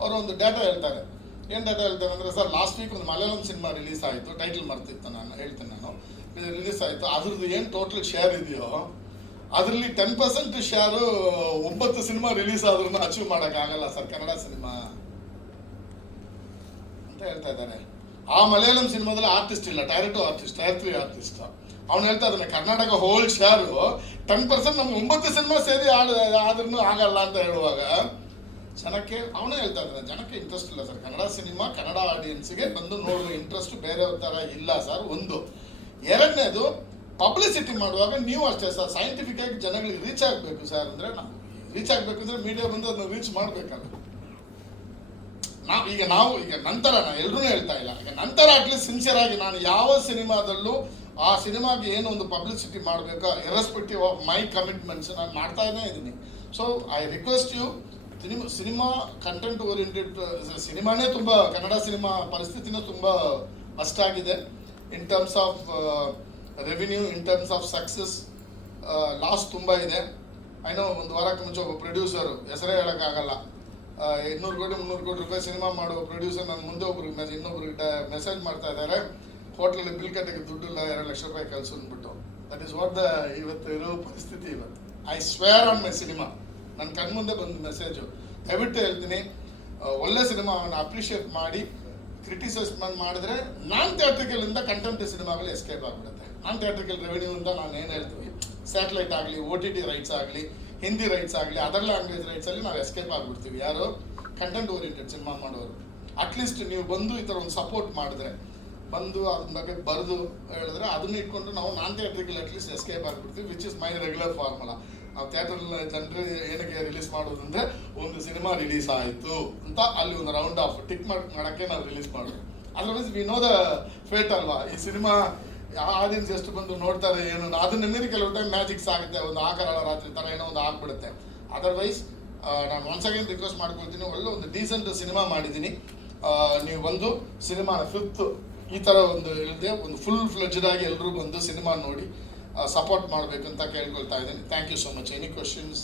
ಅವರು ಒಂದು ಡೇಟಾ ಹೇಳ್ತಾರೆ. ಏನು ಡೇಟಾ ಹೇಳ್ತಾರೆ ಅಂದರೆ, ಸರ್ ಲಾಸ್ಟ್ ವೀಕ್ ಒಂದು ಮಲಯಾಳಂ ಸಿನಿಮಾ ರಿಲೀಸ್ ಆಯಿತು, ಟೈಟಲ್ ಮಾಡ್ತಿತ್ತು, ನಾನು ಹೇಳ್ತೀನಿ, ನಾನು ರಿಲೀಸ್ ಆಯಿತು, ಅದ್ರದ್ದು ಏನು ಟೋಟಲ್ ಶೇರ್ ಇದೆಯೋ ಅದರಲ್ಲಿ 10% ಶೇರು 9 ಸಿನಿಮಾ ರಿಲೀಸ್ ಆದ್ರೂ ಅಚೀವ್ ಮಾಡೋಕ್ಕಾಗಲ್ಲ ಸರ್ ಕನ್ನಡ ಸಿನಿಮಾ ಅಂತ ಹೇಳ್ತಾ ಇದ್ದಾರೆ. ಆ ಮಲಯಾಳಂ ಸಿನಿಮಾದಲ್ಲಿ ಆರ್ಟಿಸ್ಟ್ ಇಲ್ಲ, ಟೈರ್ 2 ಆರ್ಟಿಸ್ಟ್, ಟೈರ್ 3 ಆರ್ಟಿಸ್ಟ್. ಅವ್ನು ಹೇಳ್ತಾ ಇದ್ದಾನೆ ಕರ್ನಾಟಕ ಹೋಲ್ ಶೇರು 10% ನಮ್ಗೆ 9 ಸಿನಿಮಾ ಸೇರಿ ಆದ್ರೂ ಆಗಲ್ಲ ಅಂತ ಹೇಳುವಾಗ ಜನಕ್ಕೆ ಅವನೇ ಹೇಳ್ತಾ ಇದ್ದಾನೆ, ಜನಕ್ಕೆ ಇಂಟ್ರೆಸ್ಟ್ ಇಲ್ಲ ಸರ್ ಕನ್ನಡ ಸಿನಿಮಾ, ಕನ್ನಡ ಆಡಿಯನ್ಸ್ಗೆ ಬಂದು ನೋಡುವ ಇಂಟ್ರೆಸ್ಟ್ ಬೇರೆಯವ್ರ ಥರ ಇಲ್ಲ ಸರ್. ಒಂದು. ಎರಡನೇದು, ಪಬ್ಲಿಸಿಟಿ ಮಾಡುವಾಗ ನೀವು ಅಷ್ಟೇ ಸರ್, ಸೈಂಟಿಫಿಕ್ ಆಗಿ ಜನಗಳಿಗೆ ರೀಚ್ ಆಗಬೇಕು ಸರ್. ಅಂದರೆ ನಾವು ರೀಚ್ ಆಗಬೇಕು ಅಂದರೆ ಮೀಡಿಯಾ ಬಂದು ಅದನ್ನು ರೀಚ್ ಮಾಡಬೇಕಲ್ಲ. ನಾವು ಈಗ ನಂತರ ನಾನು ಎಲ್ಲರೂ ಹೇಳ್ತಾ ಇಲ್ಲ, ಈಗ ನಂತರ ಅಟ್ಲೀಸ್ಟ್ ಸಿನ್ಸಿಯರ್ ಆಗಿ ನಾನು ಯಾವ ಸಿನಿಮಾದಲ್ಲೂ ಆ ಸಿನಿಮಾಗೆ ಏನು ಒಂದು ಪಬ್ಲಿಸಿಟಿ ಮಾಡಬೇಕು, ಇರ್ರೆಸ್ಪೆಕ್ಟಿವ್ ಆಫ್ ಮೈ ಕಮಿಟ್ಮೆಂಟ್ಸ್ ನಾನು ಮಾಡ್ತಾನೇ ಇದ್ದೀನಿ. So I request you, cinema content oriented ಸಿನಿಮಾನೇ ತುಂಬ, ಕನ್ನಡ ಸಿನಿಮಾ ಪರಿಸ್ಥಿತಿನೂ ತುಂಬ ಅಷ್ಟಾಗಿದೆ in terms of revenue, in terms of success. Loss ತುಂಬ ಇದೆ. ಐನೋ ಒಂದು ವಾರಕ್ಕೆ ಮುಂಚೆ ಒಬ್ಬ ಪ್ರೊಡ್ಯೂಸರು, ಹೆಸರೇ ಹೇಳೋಕ್ಕಾಗಲ್ಲ, 200 ಕೋಟಿ 300 ಕೋಟಿ ರೂಪಾಯಿ ಸಿನಿಮಾ ಮಾಡುವ ಪ್ರೊಡ್ಯೂಸರ್ ನನ್ನ ಮುಂದೆ ಇನ್ನೊಬ್ರಿಗೆ ಮೆಸೇಜ್ ಮಾಡ್ತಾ ಇದ್ದಾರೆ, ಹೋಟ್ಲಲ್ಲಿ ಬಿಲ್ ಕಟ್ಟಕ್ಕೆ ದುಡ್ಡಿಲ್ಲ, 2 ಲಕ್ಷ ರೂಪಾಯಿ ಕಳಿಸು ಅಂದ್ಬಿಟ್ಟು. ದಟ್ ಈಸ್ ವಾಟ್ ಇವತ್ತು ಇರೋ ಪರಿಸ್ಥಿತಿ ಇವತ್ತು. I square on my cinema. ನನ್ನ ಕಣ್ಮುಂದೆ ಬಂದ ಮೆಸೇಜು. ದಯವಿಟ್ಟು ಹೇಳ್ತೀನಿ, ಒಳ್ಳೆ ಸಿನಿಮಾವನ್ನು ಅಪ್ರಿಷಿಯೇಟ್ ಮಾಡಿ ಕ್ರಿಟಿಸೈಸ್ಮೆಂಟ್ ಮಾಡಿದ್ರೆ ನಾನ್ ಥಿಯೇಟ್ರಿಕಲಿಂದ ಕಂಟೆಂಟ್ ಸಿನಿಮಾಗಳು ಎಸ್ಕೇಪ್ ಆಗಿಬಿಡುತ್ತೆ. ನಾನ್ ಥಿಯೇಟ್ರಿಕಲ್ ರೆವಿನ್ಯೂಯಿಂದ ನಾನು ಏನು ಹೇಳ್ತೀವಿ, ಸ್ಯಾಟಲೈಟ್ ಆಗಲಿ, OTT ರೈಟ್ಸ್ ಆಗಲಿ, ಹಿಂದಿ ರೈಟ್ಸ್ ಆಗಲಿ, ಅದರ್ ಲ್ಯಾಂಗ್ವೇಜ್ ರೈಟ್ಸಲ್ಲಿ ನಾವು ಎಸ್ಕೇಪ್ ಆಗಿಬಿಡ್ತೀವಿ. ಯಾರು ಕಂಟೆಂಟ್ ಓರಿಯೆಂಟೆಡ್ ಸಿನಿಮಾ ಮಾಡೋರು. ಅಟ್ಲೀಸ್ಟ್ ನೀವು ಬಂದು ಈ ಥರ ಒಂದು ಸಪೋರ್ಟ್ ಮಾಡಿದ್ರೆ, ಬಂದು ಅದ್ರ ಬಗ್ಗೆ ಬರೆದು ಹೇಳಿದ್ರೆ ಅದನ್ನ ಇಟ್ಕೊಂಡು ನಾವು ನಾನ್ ಥಿಯೇಟ್ರಿಕಲ್ ಅಟ್ಲೀಸ್ಟ್ ಎಸ್ಕೇಪ್ ಆಗಿಬಿಡ್ತೀವಿ, which is my regular formula. ನಾವು ಥಿಯೇಟ್ರಲ್ಲಿ ಜನರು ಏನಕ್ಕೆ ರಿಲೀಸ್ ಮಾಡೋದಂದರೆ, ಒಂದು ಸಿನಿಮಾ ರಿಲೀಸ್ ಆಯಿತು ಅಂತ ಅಲ್ಲಿ ಒಂದು ರೌಂಡ್ ಆಫ್ ಟಿಕ್ ಮಾಡೋಕ್ಕೆ ನಾವು ರಿಲೀಸ್ ಮಾಡೋದು. Otherwise we know the fate ಅಲ್ವಾ, ಈ ಸಿನಿಮಾ ಆಡಿಯನ್ಸ್ ಎಷ್ಟು ಬಂದು ನೋಡ್ತಾರೆ ಏನು, ಅದನ್ನ ಮೀರಿ ಕೆಲವು ಟೈಮ್ ಮ್ಯಾಜಿಕ್ಸ್ ಆಗುತ್ತೆ, ಒಂದು ಆಕರಾಳ ರಾತ್ರಿ ಥರ ಏನೋ ಒಂದು ಆಗ್ಬಿಡುತ್ತೆ. ಅದರ್ವೈಸ್ ನಾನು ಒನ್ಸ್ ಅಗೇನ್ ರಿಕ್ವೆಸ್ಟ್ ಮಾಡ್ಕೊಳ್ತೀನಿ, ಒಳ್ಳೆ ಒಂದು ಡೀಸೆಂಟ್ ಸಿನಿಮಾ ಮಾಡಿದ್ದೀನಿ. ನೀವು ಬಂದು ಸಿನಿಮಾನ 5th ಈ ಥರ ಒಂದು ಹೇಳಿದೆ, ಒಂದು ಫುಲ್ ಫ್ಲೆಡ್ಜಡ್ ಆಗಿ ಎಲ್ಲರೂ ಬಂದು ಸಿನಿಮಾ ನೋಡಿ ಸಪೋರ್ಟ್ ಮಾಡಬೇಕು ಅಂತ ಕೇಳ್ಕೊಳ್ತಾ ಇದ್ದೀನಿ. Thank you so much. Any questions?